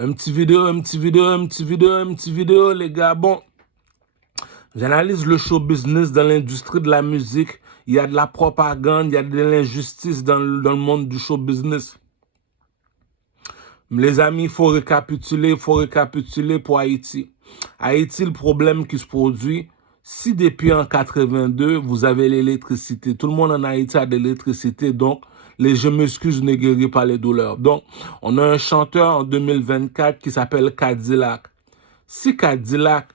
Un petit vidéo, les gars. Bon, j'analyse le show business dans l'industrie de la musique. Il y a de la propagande, il y a de l'injustice dans le monde du show business. Les amis, il faut récapituler pour Haïti. Haïti, le problème qui se produit, si depuis en 82, vous avez l'électricité, tout le monde en Haïti a de l'électricité, donc je m'excuse, ne guéris pas les douleurs. Donc, on a un chanteur en 2024 qui s'appelle Cadillac. Si Cadillac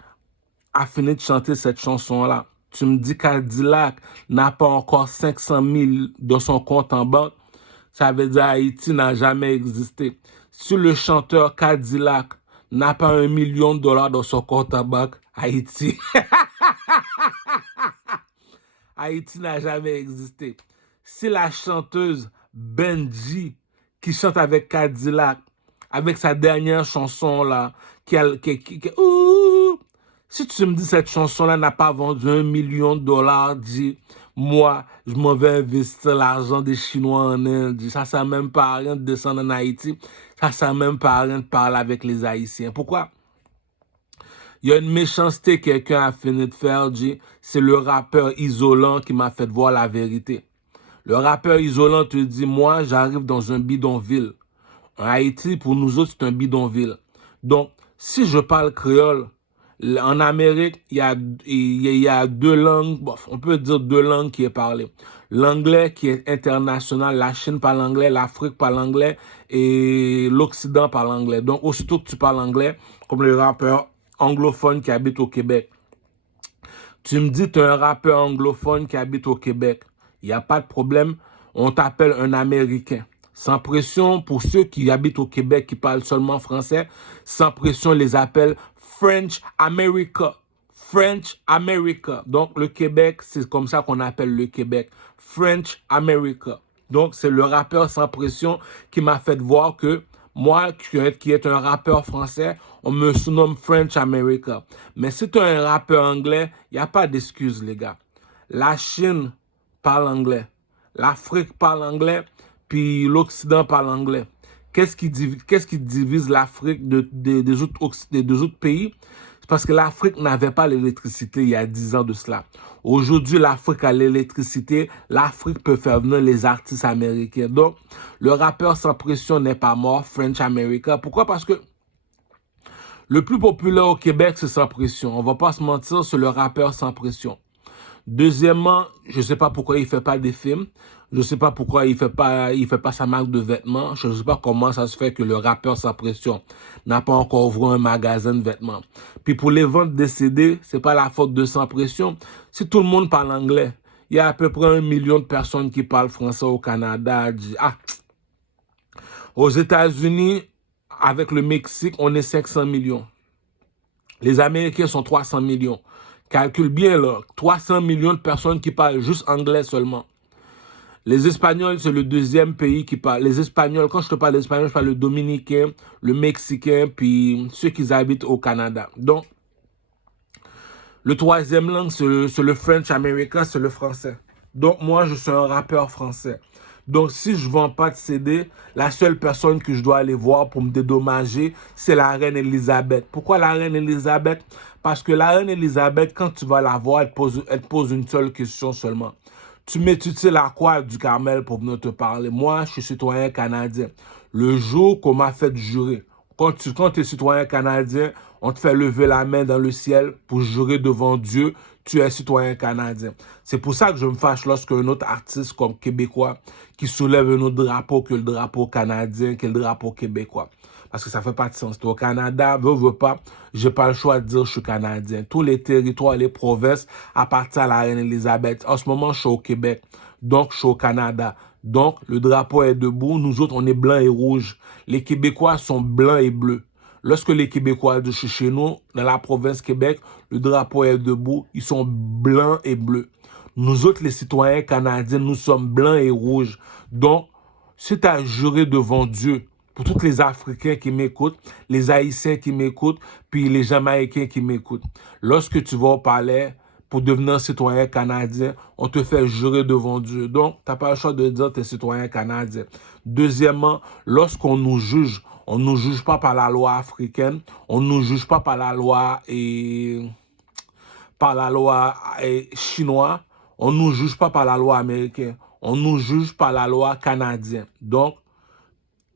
a fini de chanter cette chanson-là, tu me dis Cadillac n'a pas encore 500 000 dans son compte en banque, ça veut dire Haïti n'a jamais existé. Si le chanteur Cadillac n'a pas $1 million dans son compte en banque, Haïti n'a jamais existé. Si la chanteuse Benji, qui chante avec Cadillac, avec sa dernière chanson là, si tu me dis cette chanson-là n'a pas vendu $1 million, dis moi, je m'en vais investir l'argent des Chinois en Inde. Ça sert même pas à rien de descendre en Haïti. Ça sert même pas à rien de parler avec les Haïtiens. Pourquoi? Il y a une méchanceté que quelqu'un a fini de faire, c'est le rappeur Isolant qui m'a fait voir la vérité. Le rappeur Isolant te dit, moi, j'arrive dans un bidonville. En Haïti, pour nous autres, c'est un bidonville. Donc, si je parle créole, en Amérique, il y a deux langues, on peut dire deux langues qui est parlée. L'anglais qui est international, la Chine parle anglais, l'Afrique parle anglais et l'Occident parle anglais. Donc, aussitôt que tu parles anglais, comme le rappeur anglophone qui habite au Québec, tu me dis, tu es un rappeur anglophone qui habite au Québec, il n'y a pas de problème, on t'appelle un Américain. Sans pression, pour ceux qui habitent au Québec, qui parlent seulement français, sans pression, on les appelle French America. French America. Donc, le Québec, c'est comme ça qu'on appelle le Québec. French America. Donc, c'est le rappeur sans pression qui m'a fait voir que moi, qui est un rappeur français, on me surnomme French America. Mais si tu es un rappeur anglais, il n'y a pas d'excuse, les gars. La Chine parle anglais. L'Afrique parle anglais. Puis l'Occident parle anglais. Qu'est-ce qui divise l'Afrique des autres pays? C'est parce que l'Afrique n'avait pas l'électricité il y a 10 ans de cela. Aujourd'hui, l'Afrique a l'électricité. L'Afrique peut faire venir les artistes américains. Donc, le rappeur sans pression n'est pas mort, French America. Pourquoi? Parce que le plus populaire au Québec, c'est sans pression. On ne va pas se mentir, c'est le rappeur sans pression. Deuxièmement, je ne sais pas pourquoi il ne fait pas des films. Je ne sais pas pourquoi il fait pas sa marque de vêtements. Je ne sais pas comment ça se fait que le rappeur sans pression n'a pas encore ouvert un magasin de vêtements. Puis pour les ventes des CD, ce n'est pas la faute de sans pression. Si tout le monde parle anglais, il y a à peu près 1 million de personnes qui parlent français au Canada. Aux États-Unis, avec le Mexique, on est 500 millions. Les Américains sont 300 millions. Calcule bien là, 300 millions de personnes qui parlent juste anglais seulement. Les Espagnols, c'est le deuxième pays qui parle. Les Espagnols, quand je te parle d'Espagnol, je parle le Dominicain, le Mexicain, puis ceux qui habitent au Canada. Donc, le troisième langue, c'est le French America, c'est le français. Donc, moi, je suis un rappeur français. Donc, si je ne vends pas de CD, la seule personne que je dois aller voir pour me dédommager, c'est la reine Elisabeth. Pourquoi la reine Elisabeth? Parce que la reine Elisabeth, quand tu vas la voir, elle te pose une seule question seulement. Tu m'étudies à quoi du Carmel pour venir te parler? Moi, je suis citoyen canadien. Le jour qu'on m'a fait jurer, quand tu es citoyen canadien, on te fait lever la main dans le ciel pour jurer devant Dieu, tu es citoyen canadien. C'est pour ça que je me fâche lorsqu'un autre artiste comme québécois qui soulève un autre drapeau que le drapeau canadien, que le drapeau québécois. Parce que ça fait pas de sens. Au Canada, veux pas, j'ai pas le choix de dire que je suis canadien. Tous les territoires, les provinces appartiennent à la reine Elisabeth. En ce moment, je suis au Québec. Donc, je suis au Canada. Donc, le drapeau est debout. Nous autres, on est blanc et rouge. Les Québécois sont blancs et bleus. Lorsque les Québécois de chez nous, dans la province Québec, le drapeau est debout, ils sont blancs et bleus. Nous autres, les citoyens canadiens, nous sommes blancs et rouges. Donc, si tu as juré devant Dieu, pour tous les Africains qui m'écoutent, les Haïtiens qui m'écoutent, puis les Jamaïcains qui m'écoutent, lorsque tu vas au palais pour devenir citoyen canadien, on te fait jurer devant Dieu. Donc, tu n'as pas le choix de dire que tu es citoyen canadien. Deuxièmement, lorsqu'on nous juge, On ne nous juge pas par la loi africaine. On ne nous juge pas par la loi chinoise. On ne nous juge pas par la loi américaine. On nous juge par la loi canadienne. Donc,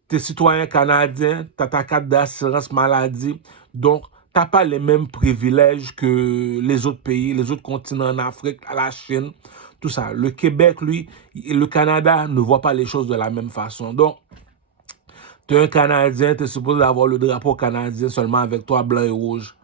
tu es citoyen canadien, tu as ta carte d'assurance maladie. Donc, tu n'as pas les mêmes privilèges que les autres pays, les autres continents en Afrique, la Chine, tout ça. Le Québec, lui, le Canada ne voit pas les choses de la même façon. Donc, tu es un Canadien, tu es supposé avoir le drapeau canadien seulement avec toi, blanc et rouge.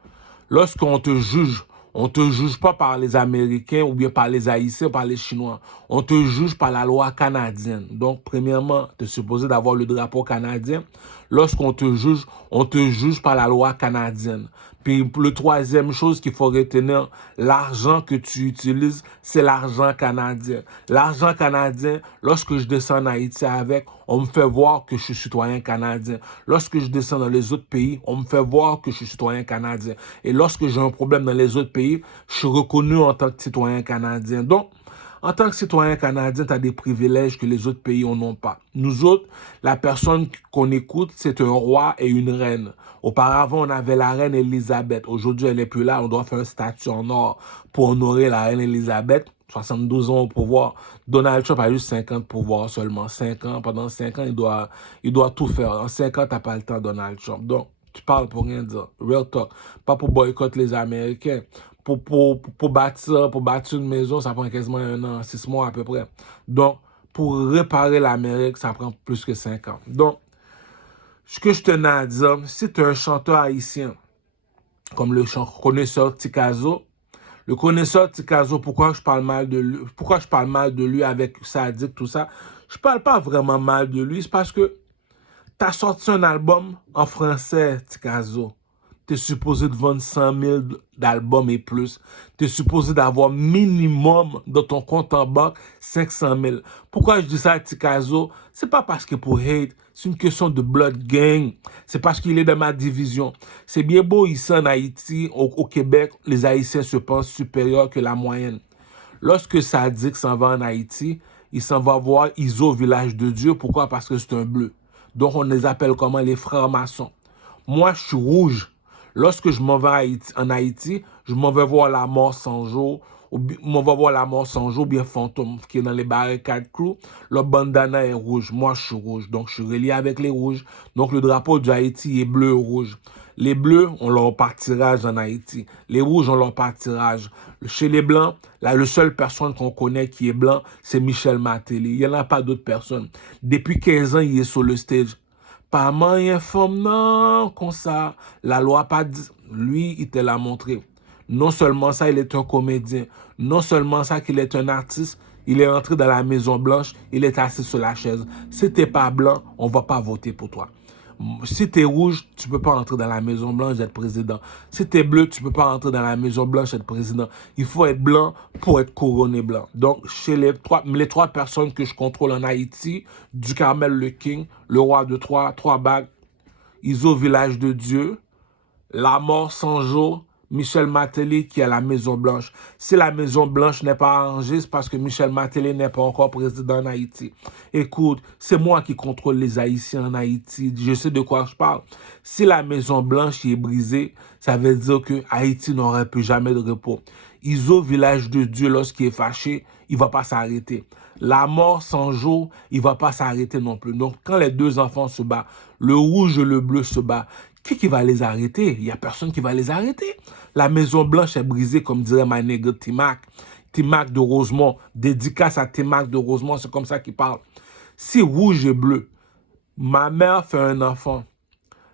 Lorsqu'on te juge, on ne te juge pas par les Américains ou bien par les Haïtiens ou par les Chinois. On te juge par la loi canadienne. Donc, premièrement, tu es supposé d'avoir le drapeau canadien. Lorsqu'on te juge, on te juge par la loi canadienne. Puis, le troisième chose qu'il faut retenir, l'argent que tu utilises, c'est l'argent canadien. L'argent canadien, lorsque je descends en Haïti avec, on me fait voir que je suis citoyen canadien. Lorsque je descends dans les autres pays, on me fait voir que je suis citoyen canadien. Et lorsque j'ai un problème dans les autres pays, je suis reconnu en tant que citoyen canadien. Donc, en tant que citoyen canadien, tu as des privilèges que les autres pays n'ont pas. Nous autres, la personne qu'on écoute, c'est un roi et une reine. Auparavant, on avait la reine Elisabeth. Aujourd'hui, elle n'est plus là. On doit faire un statut en or pour honorer la reine Elisabeth. 72 ans au pouvoir. Donald Trump a eu 50 pouvoirs seulement. 5 ans. Pendant 5 ans, il doit tout faire. En 5 ans, tu n'as pas le temps, Donald Trump. Donc, tu parles pour rien dire. Real talk. Pas pour boycotter les Américains. Pour bâtir une maison, ça prend quasiment 1 an, 6 mois à peu près. Donc, pour réparer l'Amérique, ça prend plus que 5 ans. Donc, ce que je tenais à dire, si tu es un chanteur haïtien, comme le connaisseur Tikazo, le connaisseur Tikazo, pourquoi je parle mal de lui avec Sadik, tout ça, je parle pas vraiment mal de lui, c'est parce que tu as sorti un album en français, Tikazo. Tu es supposé de vendre 100 000 d'albums et plus. Tu es supposé d'avoir minimum dans ton compte en banque 500 000. Pourquoi je dis ça à Tikazo? C'est pas parce que pour hate, c'est une question de blood gang. C'est parce qu'il est dans ma division. C'est bien beau ici en Haïti, au Québec, les Haïtiens se pensent supérieurs que la moyenne. Lorsque Sadik s'en va en Haïti, il s'en va voir Iso, village de Dieu. Pourquoi? Parce que c'est un bleu. Donc on les appelle comment? Les frères maçons. Moi, je suis rouge. Lorsque je m'en vais en Haïti, je m'en vais voir la mort sans jour, ou m'en vais voir la mort sans jour, bien fantôme, qui est dans les barricades crew. Le bandana est rouge. Moi, je suis rouge. Donc, je suis relié avec les rouges. Donc, le drapeau du Haïti est bleu et rouge. Les bleus ont leur partirage en Haïti. Les rouges ont leur partirage. Chez les blancs, la seule personne qu'on connaît qui est blanc, c'est Michel Martelly. Il n'y en a pas d'autres personnes. Depuis 15 ans, il est sur le stage. Pas moyen femme, non, comme ça. La loi pas dit. Lui, il te l'a montré. Non seulement ça, il est un comédien. Non seulement ça, qu'il est un artiste. Il est entré dans la Maison Blanche. Il est assis sur la chaise. Si t'es pas blanc, on va pas voter pour toi. Si t'es rouge, tu peux pas entrer dans la Maison Blanche et être président. Si t'es bleu, tu peux pas entrer dans la Maison Blanche et être président. Il faut être blanc pour être couronné blanc. Donc, chez les trois personnes que je contrôle en Haïti, Ducarmel le King, le roi de trois bagues, Iso, village de Dieu, la mort sans jour, Michel Martelly qui est à la Maison Blanche. Si la Maison Blanche n'est pas arrangée, c'est parce que Michel Martelly n'est pas encore président en Haïti. Écoute, c'est moi qui contrôle les Haïtiens en Haïti. Je sais de quoi je parle. Si la Maison Blanche est brisée, ça veut dire que Haïti n'aurait plus jamais de repos. Iso, village de Dieu, lorsqu'il est fâché, il ne va pas s'arrêter. La mort sans jour, il ne va pas s'arrêter non plus. Donc, quand les deux enfants se battent, le rouge et le bleu se battent, qui va les arrêter? Il n'y a personne qui va les arrêter. La Maison Blanche est brisée, comme dirait ma nègre Timac. Timac de Rosemont. Dédicace à Timac de Rosemont, c'est comme ça qu'il parle. Si rouge et bleu, ma mère fait un enfant,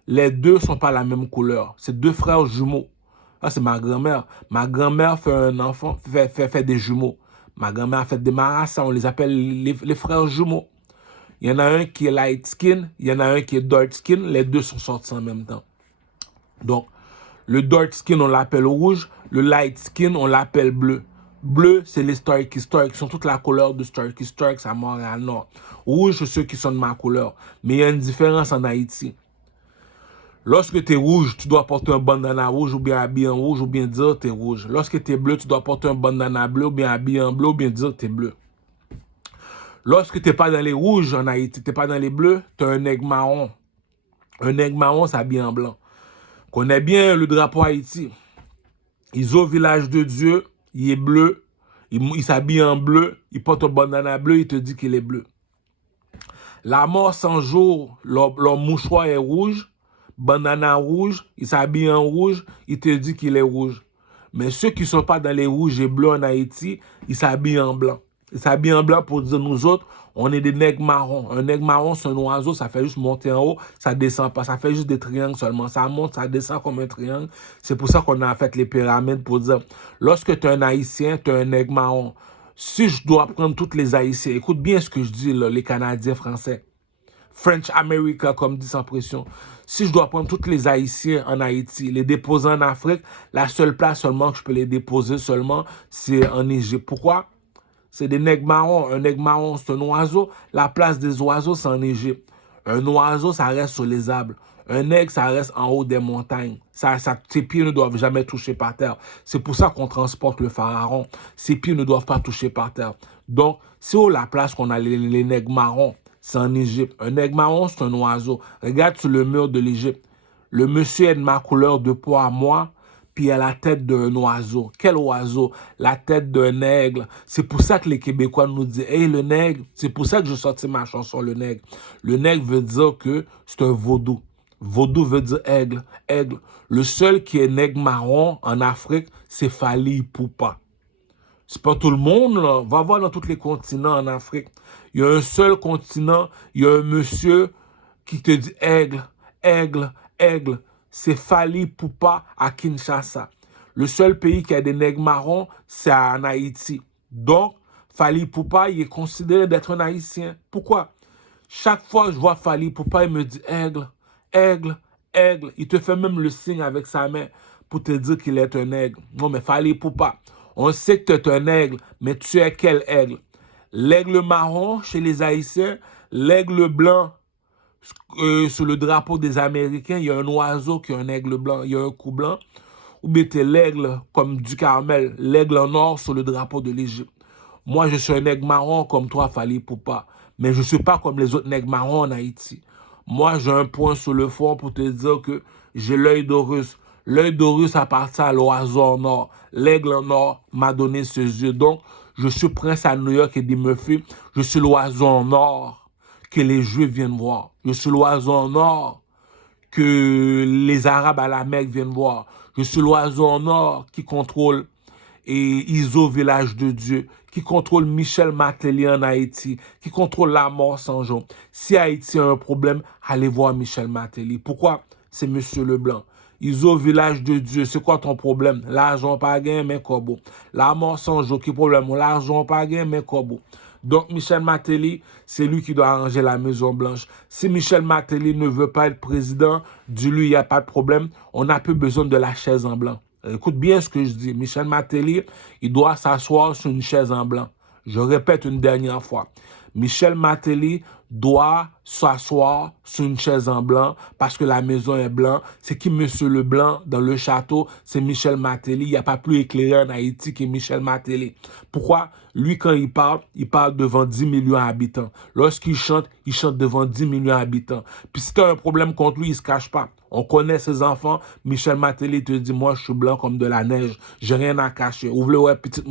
les deux ne sont pas la même couleur. C'est deux frères jumeaux. Ah, c'est ma grand-mère. Ma grand-mère fait un enfant, fait des jumeaux. Ma grand-mère fait des marassas, on les appelle les frères jumeaux. Il y en a un qui est light skin, il y en a un qui est dark skin. Les deux sont sortis en même temps. Donc, le dark skin, on l'appelle rouge. Le light skin, on l'appelle bleu. Bleu, c'est les Starky Stark, qui sont toute la couleur de Starky Stark à Montréal-Nord. Rouge, c'est ceux qui sont de ma couleur. Mais il y a une différence en Haïti. Lorsque tu es rouge, tu dois porter un bandana rouge ou bien habillé en rouge ou bien dire que tu es rouge. Lorsque tu es bleu, tu dois porter un bandana bleu ou bien habillé en bleu ou bien dire que tu es bleu. Lorsque tu n'es pas dans les rouges en Haïti, tu n'es pas dans les bleus, tu as un aigle marron. Un nègre marron s'habille en blanc. Connaît bien le drapeau Haïti. Ils au village de Dieu, il est bleu, il s'habille en bleu, il porte un bandana bleu, il te dit qu'il est bleu. La mort sans jour, leur mouchoir est rouge, bandana rouge, il s'habille en rouge, il te dit qu'il est rouge. Mais ceux qui ne sont pas dans les rouges et bleus en Haïti, ils s'habillent en blanc. Ils s'habillent en blanc pour dire nous autres, on est des nègres marrons. Un nègre marron, c'est un oiseau, ça fait juste monter en haut, ça descend pas. Ça fait juste des triangles seulement. Ça monte, ça descend comme un triangle. C'est pour ça qu'on a fait les pyramides pour dire, lorsque tu es un Haïtien, tu es un nègre marron. Si je dois prendre tous les Haïtiens, écoute bien ce que je dis, là, les Canadiens français. French America, comme dit sans pression. Si je dois prendre tous les Haïtiens en Haïti, les déposer en Afrique, la seule place seulement que je peux les déposer seulement, c'est en Égypte. Pourquoi? C'est des nègres marrons. Un nègre marron, c'est un oiseau. La place des oiseaux, c'est en Égypte. Un oiseau, ça reste sur les arbres. Un nègre, ça reste en haut des montagnes. Ses pieds ne doivent jamais toucher par terre. C'est pour ça qu'on transporte le pharaon. Ses pieds ne doivent pas toucher par terre. Donc, c'est où la place qu'on a les nègres marrons? C'est en Égypte. Un nègre marron, c'est un oiseau. Regarde sur le mur de l'Égypte. Le monsieur est de ma couleur de peau à moi, puis il a la tête d'un oiseau. Quel oiseau? La tête d'un aigle. C'est pour ça que les Québécois nous disent « Hey, le nègre ». C'est pour ça que je sortis ma chanson « Le nègre ». Le nègre veut dire que c'est un vaudou. Vaudou veut dire aigle. Aigle. Le seul qui est nègre marron en Afrique, c'est Fally Ipupa. C'est pas tout le monde, là. Va voir dans tous les continents en Afrique. Il y a un seul continent, il y a un monsieur qui te dit aigle, aigle, aigle. C'est Fally Ipupa à Kinshasa. Le seul pays qui a des nègres marrons, c'est en Haïti. Donc, Fally Ipupa, il est considéré d'être un Haïtien. Pourquoi? Chaque fois que je vois Fally Ipupa, il me dit aigle, aigle, aigle. Il te fait même le signe avec sa main pour te dire qu'il est un aigle. Non, mais Fally Ipupa, on sait que tu es un aigle, mais tu es quel aigle? L'aigle marron chez les Haïtiens, l'aigle blanc sur le drapeau des Américains, il y a un oiseau qui a un aigle blanc, il y a un cou blanc. Ou bien t'es l'aigle comme du Carmel, l'aigle en or sur le drapeau de l'Égypte. Moi, je suis un aigle marron comme toi, Fally Ipupa. Mais je ne suis pas comme les autres nègres marrons en Haïti. Moi, j'ai un point sur le front pour te dire que j'ai l'œil d'Horus. L'œil d'Horus appartient à l'oiseau en or. L'aigle en or m'a donné ses yeux. Donc, je suis prince à New York et dit Murphy, je suis l'oiseau en or que les Juifs viennent voir. Je suis l'oiseau en or que les Arabes à la Mecque viennent voir. Je suis l'oiseau en or qui contrôle Iso, village de Dieu, qui contrôle Michel Martelly en Haïti, qui contrôle la mort sans Jean. Si Haïti a un problème, allez voir Michel Martelly. Pourquoi? C'est Monsieur Leblanc. Iso, village de Dieu, c'est quoi ton problème? L'argent pas gain, mais corbeau. La mort sans Jean, qui problème? L'argent pas gain, mais corbeau. Donc, Michel Martelly, c'est lui qui doit arranger la Maison-Blanche. Si Michel Martelly ne veut pas être président, dis-lui, il n'y a pas de problème. On n'a plus besoin de la chaise en blanc. Écoute bien ce que je dis. Michel Martelly, il doit s'asseoir sur une chaise en blanc. Je répète une dernière fois. Michel Martelly doit s'asseoir sur une chaise en blanc parce que la maison est blanche. C'est qui Monsieur Leblanc dans le château? C'est Michel Martelly. Il n'y a pas plus éclairé en Haïti que Michel Martelly. Pourquoi? Lui, quand il parle devant 10 millions d'habitants. Lorsqu'il chante devant 10 millions d'habitants. Puis si tu as un problème contre lui, il ne se cache pas. On connaît ses enfants. Michel Martelly te dit, moi, je suis blanc comme de la neige. J'ai rien à cacher. Ouvre le ouais, petit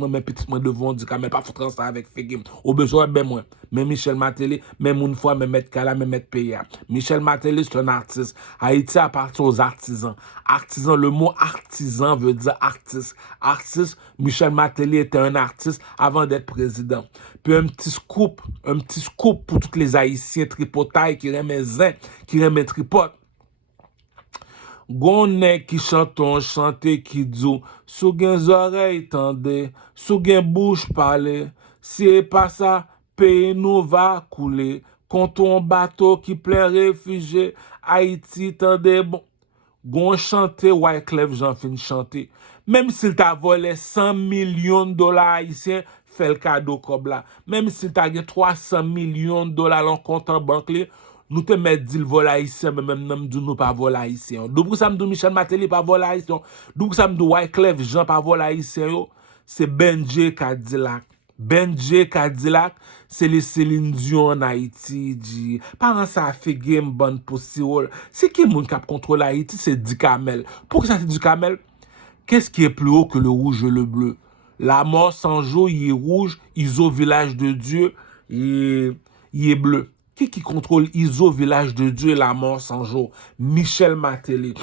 moi devant, dit, mais pas foutre ça avec Fegim. Au besoin, ben moi. Mais Michel Martelly, même une fois, même mettre Kala, même mettre Paya. Michel Martelly, c'est un artiste. Haïti appartient aux artisans. Artisan, le mot artisan veut dire artiste. Artiste, Michel Martelly était un artiste avant d'être président. Puis un petit scoop pour tous les Haïtiens tripotailles qui remet zin, qui remet tripote. Gonne qui chanton chante qui dit sous gen oreilles tendez, sous gen bouche parler, si pas ça, pays nous va couler, quand on bateau qui plein réfugié, Haïti tendez bon. Gon chante Wyclef Jean fin chanter. Même s'il t'a volé 100 millions de dollars haïtiens, fait le cadeau comme là. Même s'il t'a gagné 300 millions de dollars en compte en banque, nous te met dit le vol haïtien, mais même nous pas vol haïtien. D'où pour ça me dit Michel Martelly pas vol haïtien. D'où pour ça me dit Wyclef Jean pas vol haïtien. C'est Benji Cadillac. Benji Cadillac, c'est les Céline Dion en Haïti. Dit, par ça a fait game bonne possible. C'est qui moun qui contrôle Haïti? C'est Ducamel. Pourquoi ça c'est Ducamel? Qu'est-ce qui est plus haut que le rouge et le bleu? La mort sans jour, il est rouge. Iso Village de Dieu, il est bleu. Qui contrôle Iso Village de Dieu et la mort sans jour? Michel Martelly.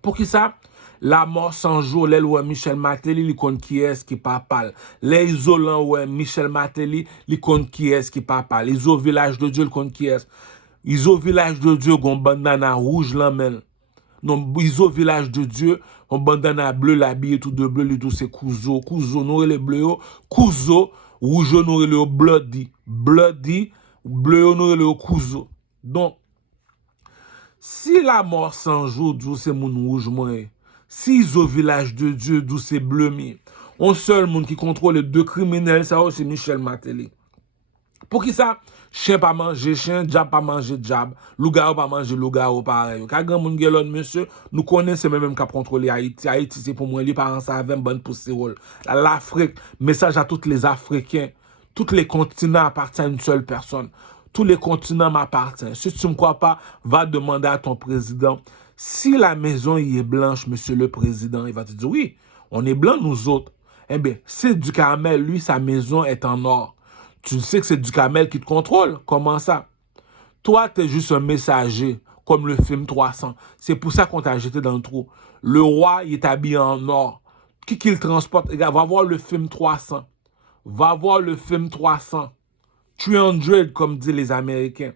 Pour qui ça? La mort sans jour, là où Michel Martelly, il compte qui est qui papal. Les isolants où Michel Martelly, il compte qui est qui papal. Iso Village de Dieu, il compte qui est. Iso Village de Dieu, gon bandana rouge là men. Non, Iso Village de Dieu, on bandana bleu, l'habillé tout de bleu, tout c'est Kouzo. Kouzo, nous les bleu, Kouzo, rouge, nous le bloody. Bloody, bleu, nous le Kouzo. Donc, si la mort sans jour, d'où c'est mon rouge, moi, si Iso Village de Dieu, d'où c'est bleu, mi, on seul monde qui contrôle les deux criminels, ça c'est Michel Martelly. Pour qui ça? Chien pas manger chien, diable pas manger diable, loup-garou pas manger loup-garou pareil. Quand grand monde gelon monsieur, nous connaissons même cap contrôler Haïti. Haïti c'est pour moi les parents ça avec bonne poussière. L'Afrique, message à tous les Africains. Tous les continents appartiennent à une seule personne. Tous les continents m'appartiennent. Si tu ne me crois pas, va demander à ton président. Si la maison y est blanche, monsieur le président, il va te dire oui, on est blanc nous autres. Eh bien, c'est Ducamel, lui, sa maison est en or. Tu sais que c'est Ducamel qui te contrôle. Comment ça? Toi, tu es juste un messager, comme le film 300. C'est pour ça qu'on t'a jeté dans le trou. Le roi, il est habillé en or. Qui le transporte? Regarde, va voir le film 300. Va voir le film 300. 300, comme disent les Américains.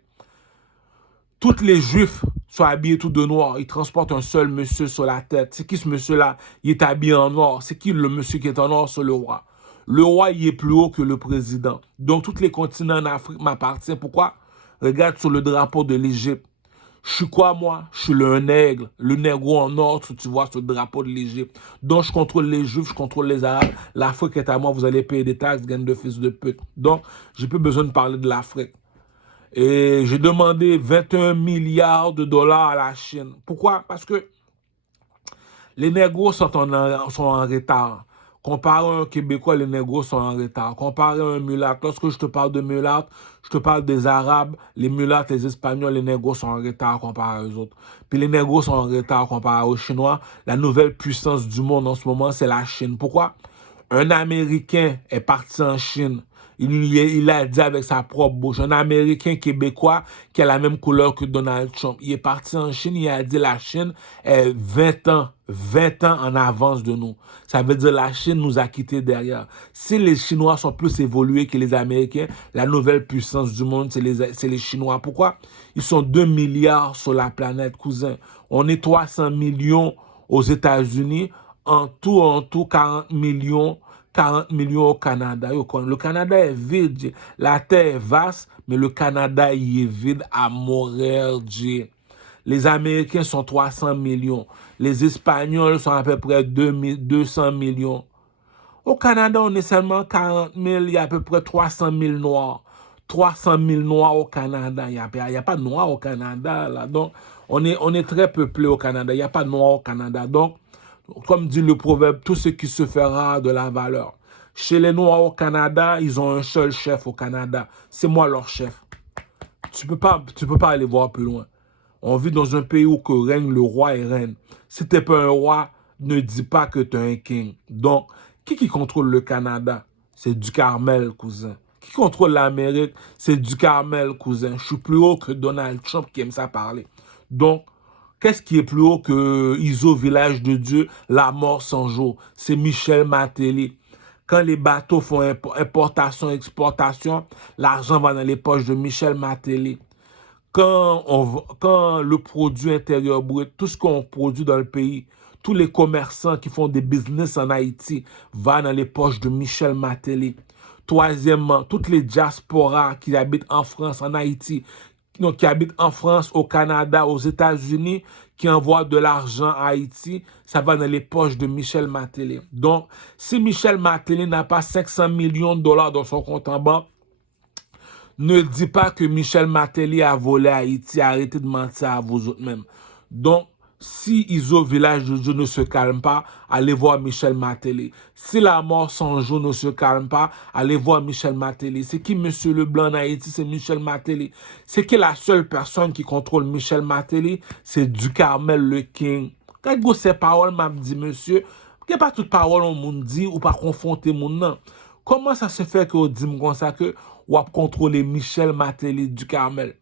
Tous les Juifs sont habillés tout de noir. Ils transportent un seul monsieur sur la tête. C'est qui ce monsieur-là? Il est habillé en or. C'est qui le monsieur qui est en or sur le roi? Le roi, il est plus haut que le président. Donc, tous les continents en Afrique m'appartiennent. Pourquoi? Regarde sur le drapeau de l'Égypte. Je suis quoi, moi? Je suis le nègre. Le négro en or, tu vois, sur le drapeau de l'Égypte. Donc, je contrôle les Juifs, je contrôle les Arabes. L'Afrique est à moi, vous allez payer des taxes, gagne de fils de pute. Donc, j'ai plus besoin de parler de l'Afrique. Et j'ai demandé 21 milliards de dollars à la Chine. Pourquoi? Parce que les négros sont en retard. Comparé à un Québécois, les négros sont en retard. Comparé à un mulâtre, lorsque je te parle de mulâtre, je te parle des Arabes, les mulâtres, les Espagnols, les négros sont en retard comparé aux autres. Puis les négros sont en retard comparé aux Chinois. La nouvelle puissance du monde en ce moment, c'est la Chine. Pourquoi? Un Américain est parti en Chine. Il a dit avec sa propre bouche. Un Américain québécois qui a la même couleur que Donald Trump. Il est parti en Chine, il a dit la Chine est 20 ans en avance de nous. Ça veut dire la Chine nous a quittés derrière. Si les Chinois sont plus évolués que les Américains, la nouvelle puissance du monde, c'est les Chinois. Pourquoi? Ils sont 2 milliards sur la planète, cousin. On est 300 millions aux États-Unis. En tout, 40 millions au Canada. Le Canada est vide. La terre est vaste, mais le Canada y est vide à mourir. Les Américains sont 300 millions. Les Espagnols sont à peu près 200 millions. Au Canada, on est seulement 40 000. Il y a à peu près 300 000 noirs. 300 000 noirs au Canada. Il n'y a pas de noirs au Canada. Là. Donc, on est très peuplé au Canada. Il n'y a pas de noirs au Canada. Donc, comme dit le proverbe, tout ce qui se fera a de la valeur. Chez les Noirs au Canada, ils ont un seul chef au Canada. C'est moi leur chef. Tu peux pas aller voir plus loin. On vit dans un pays où que règne le roi et reine. Si tu n'es pas un roi, ne dis pas que tu es un king. Donc, qui contrôle le Canada? C'est Ducamel, cousin. Qui contrôle l'Amérique? C'est Ducamel, cousin. Je suis plus haut que Donald Trump qui aime ça parler. Donc, qu'est-ce qui est plus haut que Iso Village de Dieu, la mort sans jour? C'est Michel Martelly. Quand les bateaux font importation, exportation, l'argent va dans les poches de Michel Martelly. Quand le produit intérieur brut, tout ce qu'on produit dans le pays, tous les commerçants qui font des business en Haïti, va dans les poches de Michel Martelly. Troisièmement, toutes les diasporas qui habitent en France, en Haïti, qui habitent en France, au Canada, aux États-Unis, qui envoient de l'argent à Haïti, ça va dans les poches de Michel Martelly. Donc, si Michel Martelly n'a pas 500 millions de dollars dans son compte en banque, ne dis pas que Michel Martelly a volé Haïti. Arrêtez de mentir à vous autres même. Donc, Si Iso Village de Dieu ne se calme pas, allez voir Michel Martelly. Si la mort sans jour ne se calme pas, allez voir Michel Martelly. C'est qui Monsieur Leblanc en Haïti? C'est Michel Martelly. C'est qui la seule personne qui contrôle Michel Martelly? C'est Ducarmel le King. Quand vous ces paroles m'a dit monsieur, il n'y a pas toute parole on moun dit ou pas confronter moun nan. Comment ça se fait que vous dites comme ça que vous contrôler Michel Martelly Ducarmel?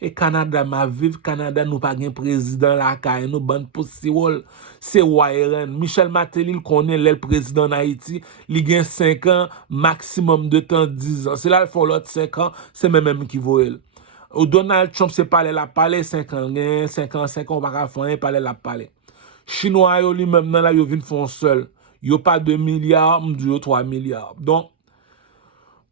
Et Canada m'a vive, Canada nous pas un président la caille, nous ban possible. C'est Warren. Michel Martelly il connaît le président d'Haïti, il a 5 ans, maximum de temps 10 ans. C'est là il faut l'autre 5 ans, c'est même qui vaut elle. Au Donald Trump c'est parler la parler 5 ans, 5 ans pas faire parler la parler. Chinois yo lui-même là yo vinn font seul. Yo pas 2 milliards, m'di 3 milliards. Donc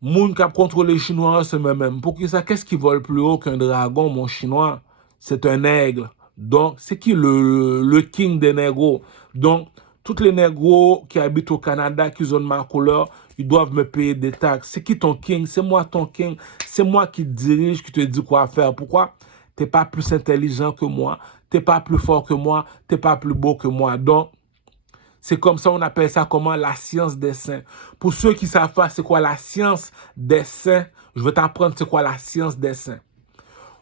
moun qui contrôle les Chinois, c'est même. Pour qui ça, qu'est-ce qui vole plus haut qu'un dragon, mon Chinois? C'est un aigle. Donc, c'est qui le king des négros? Donc, tous les négros qui habitent au Canada, qui ont ma couleur, ils doivent me payer des taxes. C'est qui ton king? C'est moi ton king. C'est moi qui te dirige, qui te dit quoi faire. Pourquoi? T'es pas plus intelligent que moi. T'es pas plus fort que moi. T'es pas plus beau que moi. Donc, c'est comme ça, on appelle ça comment? La science des saints. Pour ceux qui savent pas c'est quoi la science des saints, je vais t'apprendre c'est quoi la science des saints.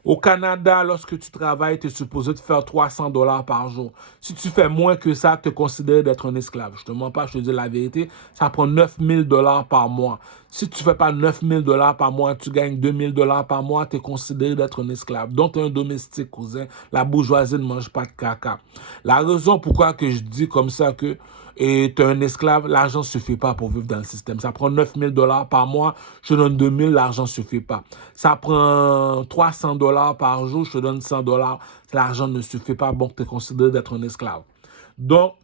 Au Canada, lorsque tu travailles, tu es supposé te faire 300 $ par jour. Si tu fais moins que ça, tu es considéré d'être un esclave. Je te mens pas, je te dis la vérité. Ça prend 9 000 $ par mois. Si tu fais pas 9 000 $ par mois, tu gagnes 2 000 $ par mois, tu es considéré d'être un esclave. Donc, tu es un domestique, cousin. La bourgeoisie ne mange pas de caca. La raison pourquoi que je dis comme ça que tu es un esclave, l'argent ne suffit pas pour vivre dans le système. Ça prend 9 000 $ par mois, je te donne 2 000, l'argent ne suffit pas. Ça prend 300 $ par jour, je te donne 100 $, l'argent ne suffit pas, donc tu es considéré d'être un esclave. Donc,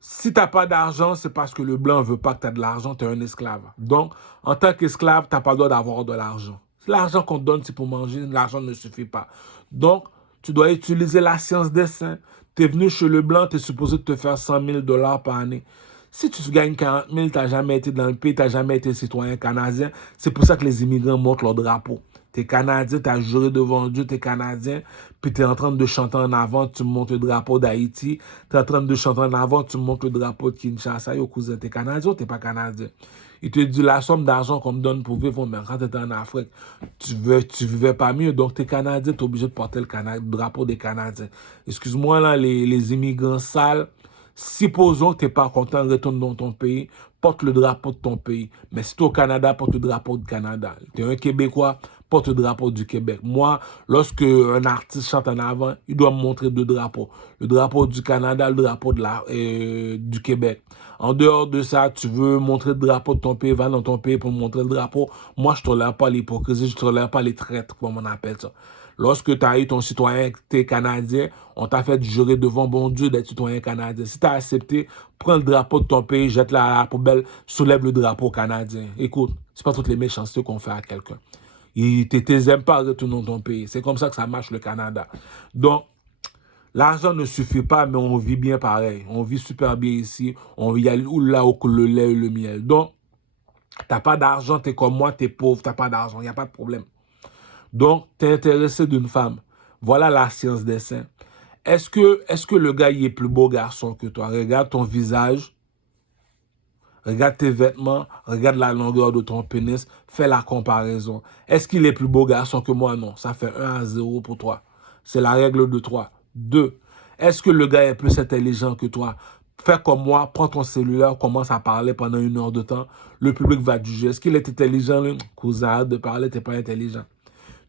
si tu n'as pas d'argent, c'est parce que le blanc ne veut pas que tu aies de l'argent, tu es un esclave. Donc, en tant qu'esclave, tu n'as pas le droit d'avoir de l'argent. L'argent qu'on te donne, c'est pour manger, l'argent ne suffit pas. Donc, tu dois utiliser la science des saints. Tu es venu chez le blanc, tu es supposé te faire 100 000 $ par année. Si tu gagnes 40 000, tu n'as jamais été dans le pays, tu n'as jamais été citoyen canadien. C'est pour ça que les immigrants montent leur drapeau. Tu es Canadien, tu as juré devant Dieu, tu es Canadien, puis tu es en train de chanter en avant, tu montes le drapeau d'Haïti, tu es en train de chanter en avant, tu montes le drapeau de Kinshasa. Yo, cousin, tu es Canadien ou tu n'es pas Canadien? Il te dit la somme d'argent qu'on me donne pour vivre, mais quand tu étais en Afrique, tu vivais pas mieux, donc tu es Canadien, tu es obligé de porter le drapeau des Canadiens. Excuse-moi, là, les immigrants sales, supposons que tu n'es pas content, retourne dans ton pays, porte le drapeau de ton pays. Mais si tu es au Canada, porte le drapeau du Canada. Tu es un Québécois, porte le drapeau du Québec. Moi, lorsque un artiste chante en avant, il doit me montrer 2 drapeaux. Le drapeau du Canada, le drapeau du Québec. En dehors de ça, tu veux montrer le drapeau de ton pays, va dans ton pays pour montrer le drapeau. Moi, je ne tolère pas l'hypocrisie, je ne tolère pas les traites, comme on appelle ça. Lorsque tu as eu ton citoyen, tu es Canadien, on t'a fait jurer devant bon Dieu d'être citoyen canadien. Si tu as accepté, prends le drapeau de ton pays, jette-le à la poubelle, soulève le drapeau canadien. Écoute, ce n'est pas toutes les méchancetés qu'on fait à quelqu'un. Tu n'aimes pas retourner dans ton pays. C'est comme ça que ça marche le Canada. Donc, l'argent ne suffit pas, mais on vit bien pareil. On vit super bien ici. On vit là où le lait et le miel. Donc, tu n'as pas d'argent, tu es comme moi, tu es pauvre, tu n'as pas d'argent. Il n'y a pas de problème. Donc, tu es intéressé d'une femme. Voilà la science des saints. Est-ce que le gars il est plus beau garçon que toi? Regarde ton visage. Regarde tes vêtements, regarde la longueur de ton pénis, fais la comparaison. Est-ce qu'il est plus beau garçon que moi? Non, ça fait 1-0 pour toi. C'est la règle de 3. 2. Est-ce que le gars est plus intelligent que toi? Fais comme moi, prends ton cellulaire, commence à parler pendant 1 heure de temps. Le public va te juger. Est-ce qu'il est intelligent? Cousin, arrête de parler, tu n'es pas intelligent.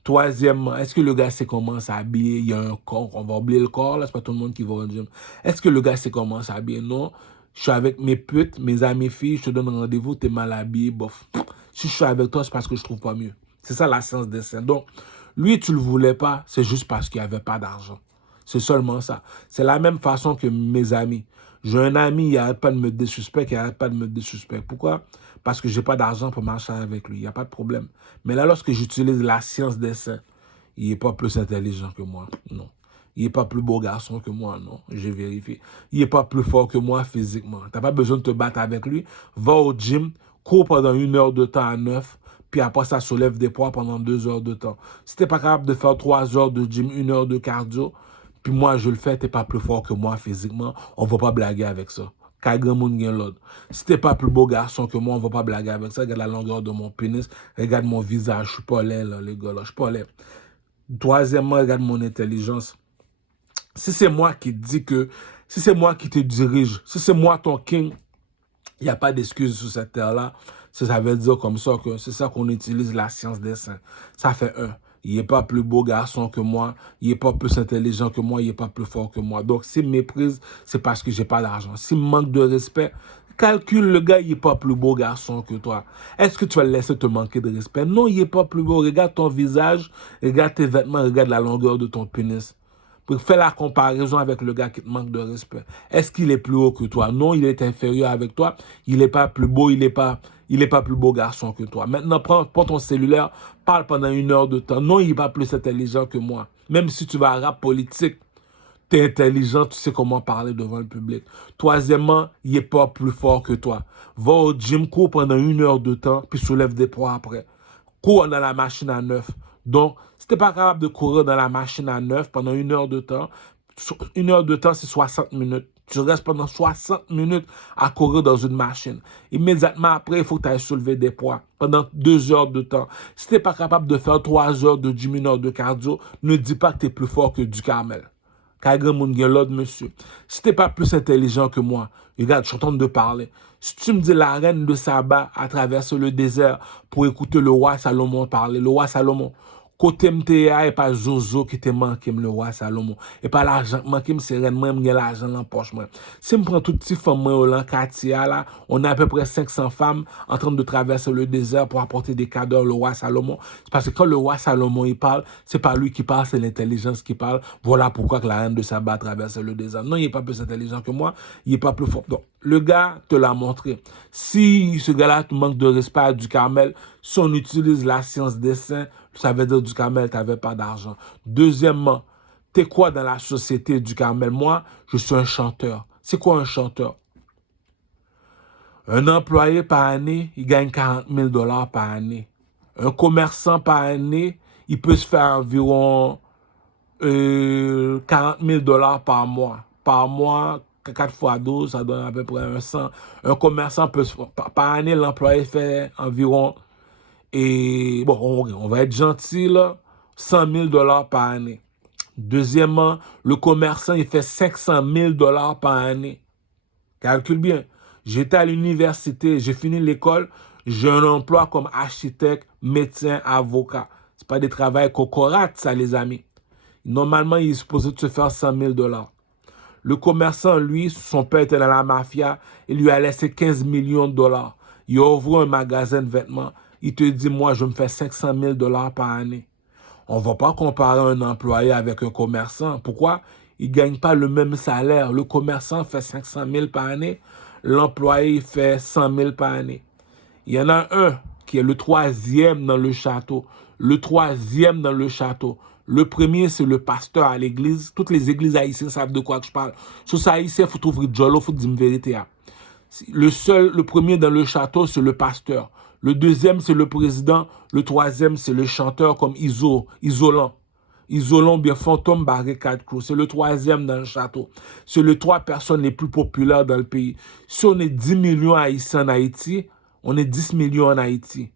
Troisièmement, est-ce que le gars sait comment s'habiller? Il y a un corps, on va oublier le corps, là, c'est pas tout le monde qui va au gym. Est-ce que le gars sait comment s'habiller? Non. Je suis avec mes putes, mes amis filles, je te donne rendez-vous, t'es mal habillé, bof. Si je suis avec toi, c'est parce que je trouve pas mieux. C'est ça la science des saints. Donc, lui, tu le voulais pas, c'est juste parce qu'il n'y avait pas d'argent. C'est seulement ça. C'est la même façon que mes amis. J'ai un ami, il n'arrête pas de me désuspecter, il n'arrête pas de me désuspecter. Pourquoi? Parce que j'ai pas d'argent pour marcher avec lui. Il n'y a pas de problème. Mais là, lorsque j'utilise la science des saints, il n'est pas plus intelligent que moi. Non. Il n'est pas plus beau garçon que moi, non. J'ai vérifié. Il n'est pas plus fort que moi physiquement. Tu n'as pas besoin de te battre avec lui. Va au gym, cours pendant 1 heure de temps à 9, puis après ça soulève des poids pendant 2 heures de temps. Si tu n'es pas capable de faire 3 heures de gym, 1 heure de cardio, puis moi je le fais, t'es pas plus fort que moi physiquement, on va pas blaguer avec ça. Quand grand monde gagne l'autre. Si t'es pas plus beau garçon que moi, on va pas blaguer avec ça. Regarde la longueur de mon pénis, regarde mon visage, je suis pas laid là, les gars là, je suis pas laid. Troisièmement, regarde mon intelligence. Si c'est moi qui dis que, si c'est moi qui te dirige, si c'est moi ton king, il n'y a pas d'excuse sur cette terre-là. Ça veut dire comme ça que c'est ça qu'on utilise la science des saints. Ça fait un. Il n'est pas plus beau garçon que moi, il n'est pas plus intelligent que moi, il n'est pas plus fort que moi. Donc, s'il me méprise, c'est parce que j'ai pas d'argent. S'il me manque de respect, calcule le gars, il n'est pas plus beau garçon que toi. Est-ce que tu vas le laisser te manquer de respect? Non, il n'est pas plus beau. Regarde ton visage, regarde tes vêtements, regarde la longueur de ton pénis. Fais la comparaison avec le gars qui te manque de respect. Est-ce qu'il est plus haut que toi? Non, il est inférieur avec toi. Il n'est pas plus beau, il n'est pas plus beau garçon que toi. Maintenant, prends ton cellulaire, parle pendant 1 heure de temps. Non, il n'est pas plus intelligent que moi. Même si tu vas à rap politique, tu es intelligent, tu sais comment parler devant le public. Troisièmement, il n'est pas plus fort que toi. Va au gym, cours pendant 1 heure de temps, puis soulève des poids après. Cours dans la machine à neuf. Donc, si tu n'es pas capable de courir dans la machine à neuf pendant 1 heure de temps, 1 heure de temps, c'est 60 minutes. Tu restes pendant 60 minutes à courir dans une machine. Immédiatement après, il faut que tu ailles soulever des poids pendant 2 heures de temps. Si tu n'es pas capable de faire 3 heures de 10 minutes de cardio, ne dis pas que tu es plus fort que du Carmel. Monsieur. Si tu n'es pas plus intelligent que moi, regarde, je suis en train de parler. Si tu me dis la reine de Saba a traversé le désert pour écouter le roi Salomon parler, le roi Salomon, côté MTA et pas Zozo qui te manque le roi Salomon. Et pas l'argent manque, c'est reine moi, j'ai l'argent dans la poche. Si je prends toutes ces femmes là, Katia, là, on a à peu près 500 femmes en train de traverser le désert pour apporter des cadeaux au roi Salomon. C'est parce que quand le roi Salomon il parle, c'est pas lui qui parle, c'est l'intelligence qui parle. Voilà pourquoi que la reine de Saba a traversé le désert. Non, il n'est pas plus intelligent que moi, il n'est pas plus fort. Donc, le gars te l'a montré. Si ce gars-là te manque de respect à du Carmel, si on utilise la science des saints, ça veut dire du Carmel, tu n'avais pas d'argent. Deuxièmement, t'es quoi dans la société du Carmel? Moi, je suis un chanteur. C'est quoi un chanteur? Un employé par année, il gagne 40 000 $ par année. Un commerçant par année, il peut se faire environ 40 000 $ par mois. Par mois, 4 fois 12, ça donne à peu près 100. Un commerçant peut se... Par année, l'employé fait environ... Et bon, on va être gentil, là, 100 000 $ par année. Deuxièmement, le commerçant, il fait 500 000 $ par année. Calcule bien. J'étais à l'université, j'ai fini l'école, j'ai un emploi comme architecte, médecin, avocat. Ce n'est pas des travails cocorates, ça, les amis. Normalement, il est supposé de se faire 100 000 $. Le commerçant, lui, son père était dans la mafia, il lui a laissé 15 millions de $. Il a ouvert un magasin de vêtements. Il te dit, moi, je me fais 500 000 $ par année. On ne va pas comparer un employé avec un commerçant. Pourquoi? Il ne gagne pas le même salaire. Le commerçant fait 500 000 par année. L'employé fait 100 000 par année. Il y en a un qui est le troisième dans le château. Le troisième dans le château. Le premier, c'est le pasteur à l'église. Toutes les églises haïtiennes savent de quoi que je parle. Sur ça, haïtien, il faut trouver Jolo, il faut dire une vérité. Le premier dans le château, c'est le pasteur. Le deuxième, c'est le président. Le troisième, c'est le chanteur comme Isolant. Isolant, bien Fantôme Barricade Crew. C'est le troisième dans le château. C'est les 3 personnes les plus populaires dans le pays. Si on est 10 millions haïtiens en Haïti, on est 10 millions en Haïti.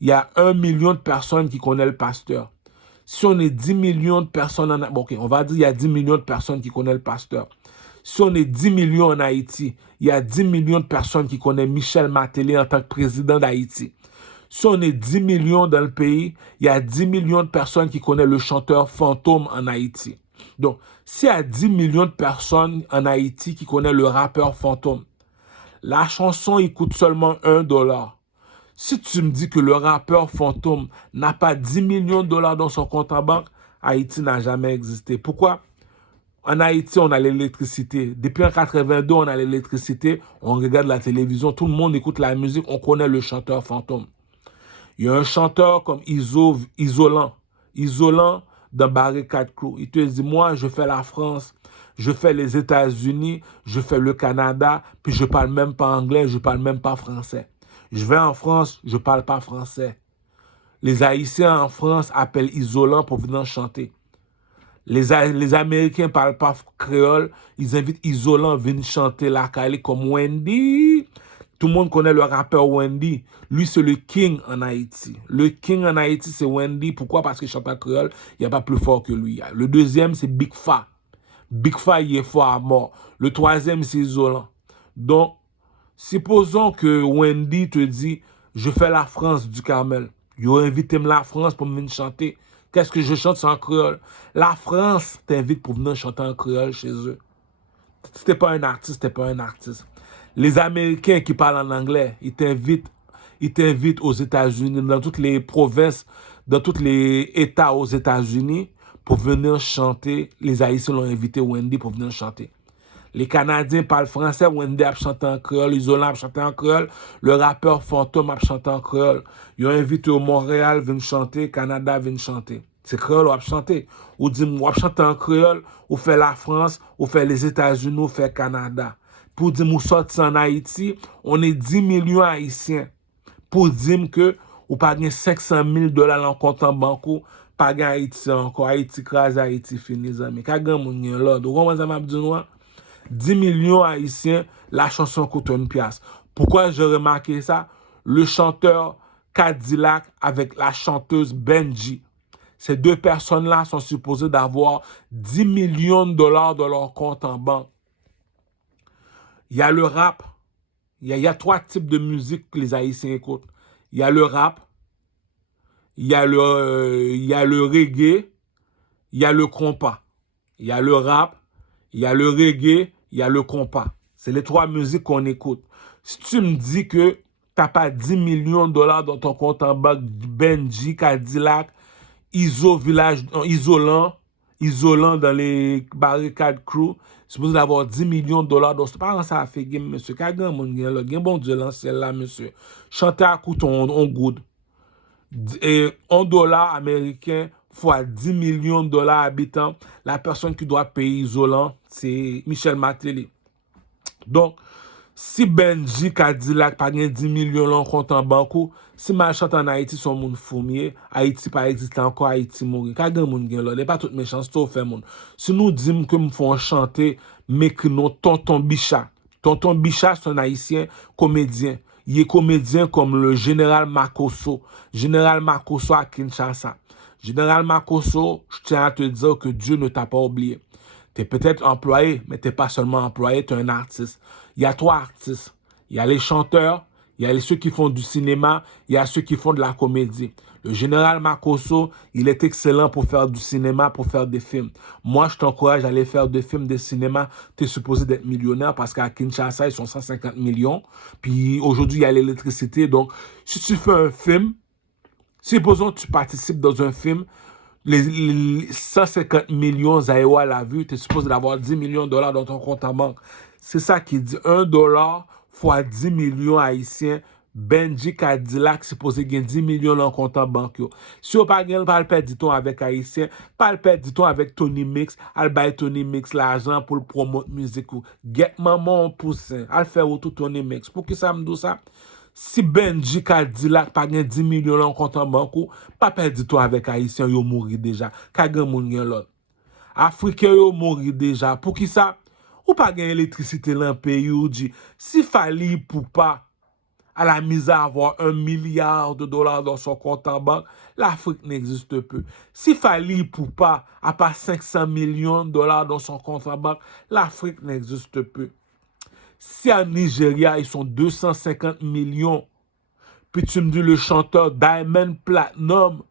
Il y a 1 million de personnes qui connaissent le pasteur. Si on est 10 millions de personnes en Haïti, bon, okay, on va dire qu'il y a 10 millions de personnes qui connaissent le pasteur. Si on est 10 millions en Haïti, il y a 10 millions de personnes qui connaissent Michel Martelly en tant que président d'Haïti. Si on est 10 millions dans le pays, il y a 10 millions de personnes qui connaissent le chanteur Fantôme en Haïti. Donc, s'il y a 10 millions de personnes en Haïti qui connaissent le rappeur Fantôme, la chanson, il coûte seulement 1 $. Si tu me dis que le rappeur Fantôme n'a pas 10 millions de $ dans son compte en banque, Haïti n'a jamais existé. Pourquoi? En Haïti, on a l'électricité. Depuis en 82, on a l'électricité. On regarde la télévision. Tout le monde écoute la musique. On connaît le chanteur Fantôme. Il y a un chanteur comme Isolant. Isolant dans Barricade Crew. Il te dit, moi, je fais la France. Je fais les États-Unis. Je fais le Canada. Puis je parle même pas anglais. Je parle même pas français. Je vais en France. Je parle pas français. Les Haïtiens en France appellent Isolant pour venir chanter. Les Américains parlent pas créole, ils invitent Isolant à venir chanter la Cali comme Wendy. Tout le monde connaît le rappeur Wendy. Lui, c'est le king en Haïti. Le king en Haïti, c'est Wendy. Pourquoi? Parce qu'il chante en créole, il n'y a pas plus fort que lui. Le deuxième, c'est Big Fa. Big Fa, il est fort à mort. Le troisième, c'est Isolant. Donc, supposons que Wendy te dit, je fais la France du Carmel. Il a invité la France pour venir chanter. Qu'est-ce que je chante, c'est en créole. La France t'invite pour venir chanter en créole chez eux. Si t'es pas un artiste, t'es pas un artiste. Les Américains qui parlent en anglais, ils t'invitent aux États-Unis, dans toutes les provinces, dans tous les États aux États-Unis, pour venir chanter. Les Haïtiens l'ont invité Wendy pour venir chanter. Les Canadiens parlent français, Wendy a chanté en créole, Isolant a chanté en créole, le rappeur Fantôme a chanté en créole. Ils ont invité au Montréal, viennent chanter, Canada vient chanter. C'est créole, on a chanté. Ou dit, on a chanté en créole, ou fait la France, ou fait les États-Unis, ou fait Canada. Pour dire, nous sortis en Haïti, on est 10 millions Haïtiens. Pour dire que, ou pas gagner 500 000 $ en compte en banque, pas gagner Haïti encore, Haïti crase, Haïti fini, les amis. Quand on y a l'ordre, vous comprenez ça, m'a dit, 10 millions Haïtiens, la chanson coûte une pièce. Pourquoi j'ai remarqué ça? Le chanteur Cadillac avec la chanteuse Benji. Ces deux personnes-là sont supposées d'avoir 10 millions de dollars de leur compte en banque. Il y a le rap. Il y a trois types de musique que les Haïtiens écoutent. Il y a le rap, il y a le reggae, il y a le compas. Il y a le rap, il y a le reggae, il y a le compas. C'est les trois musiques qu'on écoute. Si tu me dis que tu n'as pas 10 millions de dollars dans ton compte en banque, Benji, Cadillac, Isolant dans les barricades crew, supposé d'avoir 10 millions de dollars. Donc, c'est pas ça a fait game, monsieur. Kagan, mon gars, là, bon Dieu, l'ancien là, monsieur. Chanter à coup on good. Et 1 dollar américain fois 10 millions de dollars habitants, la personne qui doit payer Isolant, c'est Michel Martelly. Donc, si Benji Cadillac pas 10 millions en compte en banque, si ma chante en Haïti son moun fumier, Haïti pas existe encore, Haïti mourir. Kagan moun gen là, n'est pas toute méchant, c'est tout fait moun. Si nous disons que nous font chanter, mais que non Tonton Bichat. Tonton Bichat, c'est un Haïtien comédien. Il est comédien comme le général Makosso. Général Makosso à Kinshasa. Général Makosso, je tiens à te dire que Dieu ne t'a pas oublié. Tu es peut-être employé, mais tu n'es pas seulement employé, tu es un artiste. Il y a trois artistes. Il y a les chanteurs, il y a ceux qui font du cinéma, il y a ceux qui font de la comédie. Le général Makosso, il est excellent pour faire du cinéma, pour faire des films. Moi, je t'encourage à aller faire des films, des cinémas. Tu es supposé d'être millionnaire parce qu'à Kinshasa, ils sont 150 millions. Puis aujourd'hui, il y a l'électricité. Donc, si tu fais un film, supposons que tu participes dans un film, les 150 millions Zaïwa l'a vu, tu es supposé d'avoir 10 millions de dollars dans ton compte en banque. C'est ça qui dit 1 dollar fois 10 millions haïtiens. Benji Cadillac supposé gagner 10 millions dans compte en banque. Si on pas gagner, pas le perdre du temps avec haïtien, pas le perdre du temps avec Tony Mix, al bail Tony Mix l'argent pour le promouvoir musique. Get maman poussin, al faire tout Tony Mix. Pour qui ça me dit ça? Si Benji Cadillac pas gagné 10 millions dans compte en banque, pas perdre du temps avec haïtien, yo mouri déjà. Kagan moun gen l'autre. Africain yo mouri déjà. Pour qui ça? Ou pas gagner électricité dans le pays ou dit si Fally Ipupa à la misère avoir 1 milliard de dollars dans son compte en banque, l'Afrique n'existe plus. Si Fally Ipupa a pas 500 millions de dollars dans son compte en banque, l'Afrique n'existe plus. Si en Nigeria, ils sont 250 millions, puis tu me dis le chanteur Diamond Platinum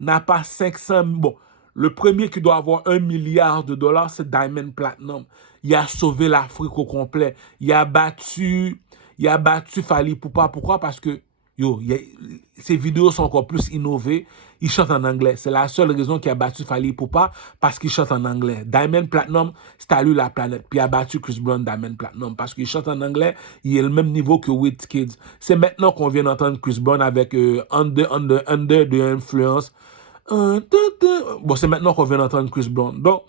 n'a pas 500 millions. Bon, le premier qui doit avoir 1 milliard de dollars, c'est Diamond Platinum. Il a sauvé l'Afrique au complet. Il a battu Fally Ipupa. Pourquoi? Parce que ses vidéos sont encore plus innovées. Il chante en anglais. C'est la seule raison qu'il a battu Fally Ipupa, parce qu'il chante en anglais. Diamond Platinum, c'est à lui la planète. Puis il a battu Chris Brown, Diamond Platinum, parce qu'il chante en anglais. Il est le même niveau que Wizkid. C'est maintenant qu'on vient d'entendre Chris Brown avec Under the Influence. Bon, c'est maintenant qu'on vient d'entendre Chris Brown. Donc,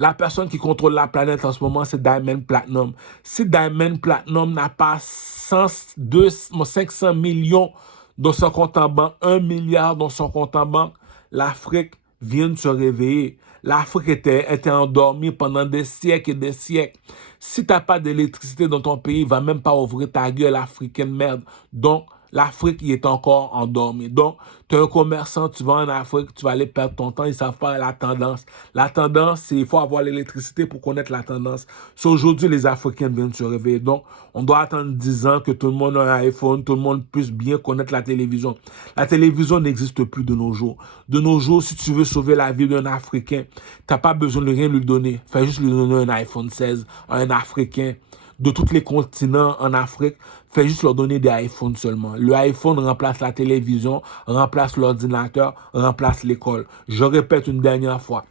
la personne qui contrôle la planète en ce moment, c'est Diamond Platinum. Si Diamond Platinum n'a pas 500 millions dans son compte en banque, 1 milliard dans son compte en banque, l'Afrique vient de se réveiller. L'Afrique était endormie pendant des siècles et des siècles. Si tu n'as pas d'électricité dans ton pays, va même pas ouvrir ta gueule africaine, merde. Donc, l'Afrique y est encore endormie. Donc, tu es un commerçant, tu vas en Afrique, tu vas aller perdre ton temps, ils ne savent pas la tendance. La tendance, c'est il faut avoir l'électricité pour connaître la tendance. So, aujourd'hui, les Africains viennent se réveiller. Donc, on doit attendre 10 ans que tout le monde a un iPhone, tout le monde puisse bien connaître la télévision. La télévision n'existe plus de nos jours. De nos jours, si tu veux sauver la vie d'un Africain, tu n'as pas besoin de rien lui donner. Fais juste lui donner un iPhone 16 à un Africain de tous les continents en Afrique, fais juste leur donner des iPhones seulement. Le iPhone remplace la télévision, remplace l'ordinateur, remplace l'école. Je répète une dernière fois.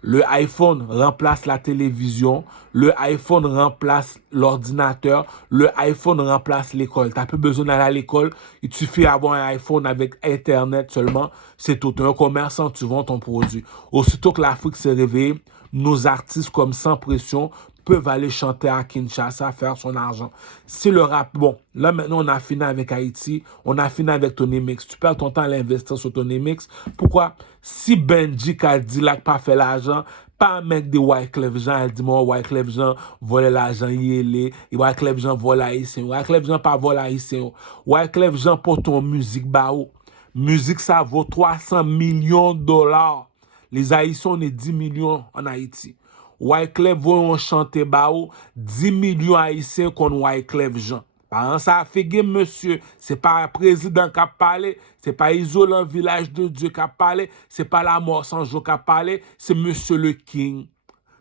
Le iPhone remplace la télévision, le iPhone remplace l'ordinateur, le iPhone remplace l'école. Tu n'as plus besoin d'aller à l'école, il te suffit d'avoir un iPhone avec Internet seulement. C'est tout. Tu es un commerçant, tu vends ton produit. Aussitôt que l'Afrique s'est réveillée, nos artistes comme Sans Pression peuvent aller chanter à Kinshasa, faire son argent. Si le rap, bon, là maintenant on a fini avec Haïti, on a fini avec Tony Mix. Tu perds ton temps à l'investir sur Tony Mix. Pourquoi? Si Benji Cadillac pas fait l'argent, pas un mec de Wyclef Jean, elle dit moi Wyclef Jean vole l'argent, il est, Wyclef Jean vole haïtien. Wyclef Jean pas vole haïtien. Wyclef Jean pour ton musique bao. Musique ça vaut 300 millions de dollars. Les Haïtiens on est 10 millions en Haïti. Wyclef vont chanter bao 10 millions haïtiens contre Wyclef Jean. Par ça a fait game, monsieur. C'est pas un président qui a parlé, c'est pas Isolant Village de Dieu qui a parlé, c'est pas la mort sans jour qui a parlé, c'est monsieur le King.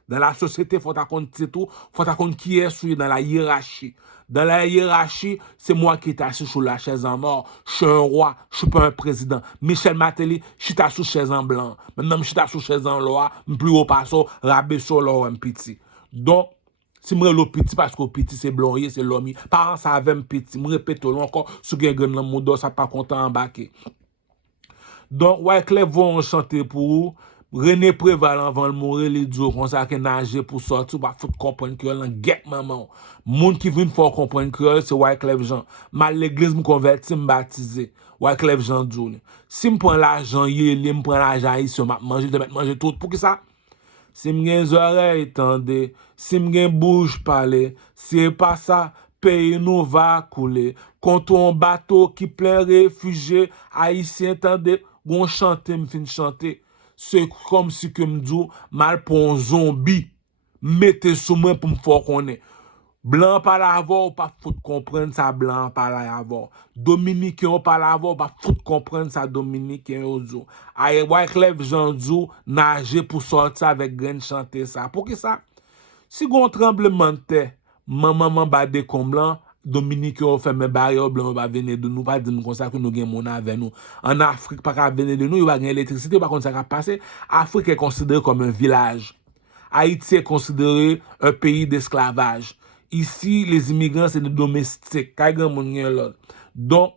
Dans la société, il faut compter tout, il faut compter qui est dans la hiérarchie. Dans la hiérarchie, c'est moi qui est assis sur la chaise en or. Je suis un roi, je suis pas un président. Michel Martelly, je suis assis sur chaise en blanc. Maintenant, je suis assis sur chaise en noir, plus haut pas ça, rabais sur l'or un petit. Donc, si je le petit parce que petit c'est blanc, c'est l'homme. Parents ça avait un petit, je répète encore, si vous avez un monde, ça pas content embarquer. Donc, Wyclef vont chanter pour vous. René Préval avant de mourir, les jours qu'on s'est nager pour sortir, bah faut comprendre que là, get maman. Moun qui vient pour comprendre que c'est Wyclef Jean. Mal l'église me converti, me baptisé. Wyclef Jean Djouni. Si me prend l'argent, il me prend l'argent ici, m'a manger, de mettre manger tout. Pour qui ça? Si me gen oreilles tendez, si me gen bouche parler, c'est pas ça, pays nous va couler. Quand on bateau qui plein réfugiés, haïtiens tendez, gon chanter, me fin chanter. C'est comme si que me dis mal pour un zombie mettez sous moi pour me faire connaître blanc par l'avoir pas faut comprendre ça blanc par l'avoir dominicain par l'avoir pas faut comprendre ça dominicain ozo ay Wyclef Jean Djou nager pour sortir avec grain chanter ça pour que ça si gon tremblement de terre maman bade comme blanc Dominique on fait mes barrières blanc va venir de nous pas dire comme ça que nous gagne mon avec nous en Afrique pas venir de nous il va gagner l'électricité par contre ça va passer Afrique est considérée comme un village Haïti est considéré un pays d'esclavage ici les immigrants c'est des domestiques donc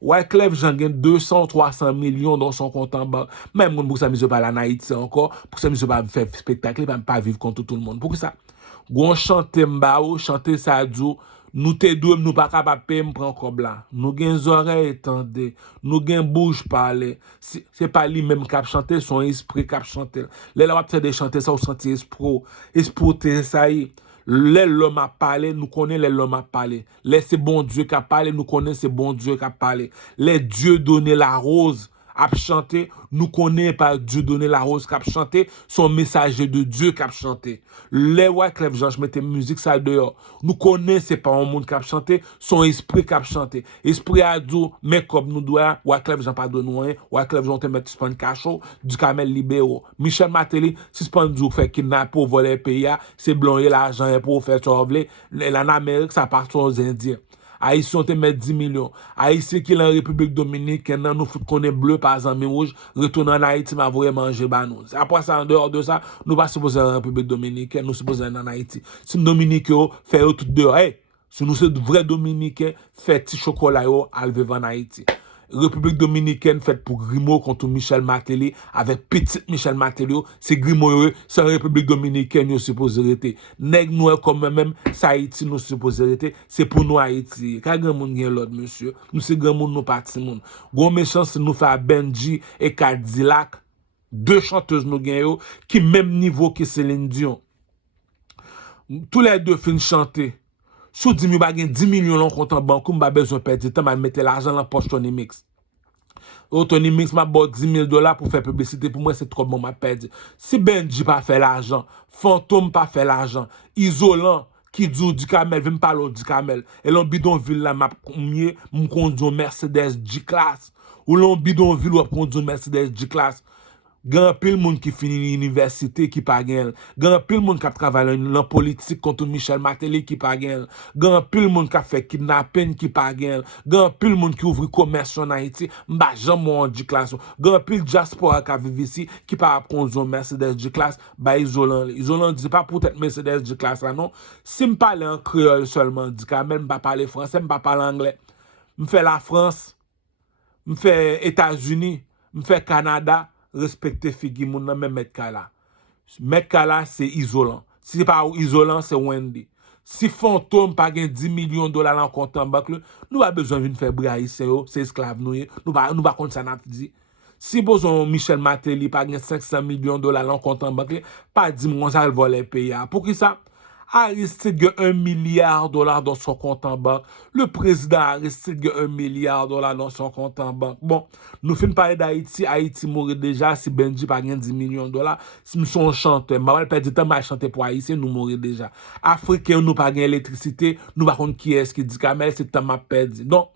Wyclef Jean gagne 200-300 millions dans son compte en banque même pour ça monsieur pas en Haïti encore pour ça monsieur pas faire spectacle pas vivre contre tout le monde pour ça gon chanter mbao chanter ça dou nous te deux nous pas capable payer me prendre comme là nous gain oreilles tendez nous gain bouche parler c'est pas lui même qui a chanté son esprit qui a chanté les là va de chanter ça au senti esprit ça y les l'homme a parlé nous connaît les l'homme a parlé les c'est bon Dieu qui a parlé nous connaît c'est bon Dieu qui a parlé les dieux donner la rose a chanté, nous connaissons pas Dieu donner la rose qui a chanté, son messager de Dieu qui a chanté. Les Wyclef Jean, je mettais musique ça dehors. Nous connaissons pas un monde qui a chanté, son esprit qui a chanté. Esprit a dit, mais comme nous doit, Wyclef Jean pas de nous rien, Wyclef Jean te met suspend cachot, du camel libéraux. Michel Martelly, suspend du fait kidnapper pour voler le pays, c'est blanc l'argent pour faire sauver. En Amérique, ça part aux Indiens. Haïtiens te met 10 millions. Haïtiens qui est en République Dominicaine, nous fout qu'on est bleu par exemple rouge, retourne en Haïti, m'a voulu manger banou. Après ça, en dehors de ça, nous pas supposés en République Dominicaine, nous supposés en Haïti. Si nous Dominicains, fait tout dehors, hey, si nous sommes vrais Dominicains, fait petit chocolat, à lever en Haïti. République Dominicaine faite pour Grimaud contre Michel Martelly avec petit Michel Martelly c'est Grimaud c'est République Dominicaine nous supposé rester nèg nous comme même ça Haïti nous supposé rester c'est pour nous Haïti ka grand monde gen l'autre monsieur nous c'est grand monde nous parti monde gros méchant nous fait Benji et Cadillac Deux chanteuses nous gagnons qui même niveau que Céline Dion. Tous les deux finissent chanter. Sous 10 000, 10 millions l'on compte en banque, on a besoin de perdre du temps, on mettre l'argent dans la poche Tony Mix. Tony Mix m'a bon 10 000 $ pour faire publicité. Pour moi, c'est trop bon, m'a perdu. Si Benji pas fait l'argent, Fantôme pas fait l'argent, Isolant, qui dit du Camel, vient me parler du Camel. Et l'on bidonville là, m'a conduit Mercedes G-Class. Ou l'on bidonville ou conduit Mercedes G-Class. Grand pile monde qui finit l'université qui pas gain. Grand pile monde qui travaille dans la politique contre Michel Martelly qui pas gain. Grand pile monde qui fait kidnapping qui pas gain. Grand pile monde qui ouvre commerce en Haïti, m'ba jamais on dit classe. Grand pile diaspora qui vit ici qui pas conduire Mercedes de classe, ba isolant. Isolant dit pas pour être Mercedes de classe là non. Si me parler en créole seulement, dit quand même pas parler français, me pas parler anglais. Me fait la France, me fait États-Unis, me fait Canada. Respecter figi moun nan men Metkala. Metkala c'est isolant. Si c'est pas isolant, c'est Wendy. Si Fantôme pas gen 10 millions de dollars en compte en banque, nous pas besoin de faire brailler c'est esclave nous pas compte ça n'a dit. Si besoin Michel Martelly pas gen 500 millions de dollars en compte en banque, pas dit moi ça voler pays. Pour qui ça? Aristide a 1 milliard de dollars dans son compte en banque. Le président Aristide a 1 milliard de dollars dans son compte en banque. Bon, nous finissons parler d'Haïti. Haïti mourit déjà si Benji pas 10 millions de dollars. Si nous sommes chanteurs, je vais perdre du temps à chanter pour Haïti, nous mourir déjà. Africains, nous pas d'électricité. Nous par contre qui est-ce qui dit Kamel, c'est temps à perdre. Donc,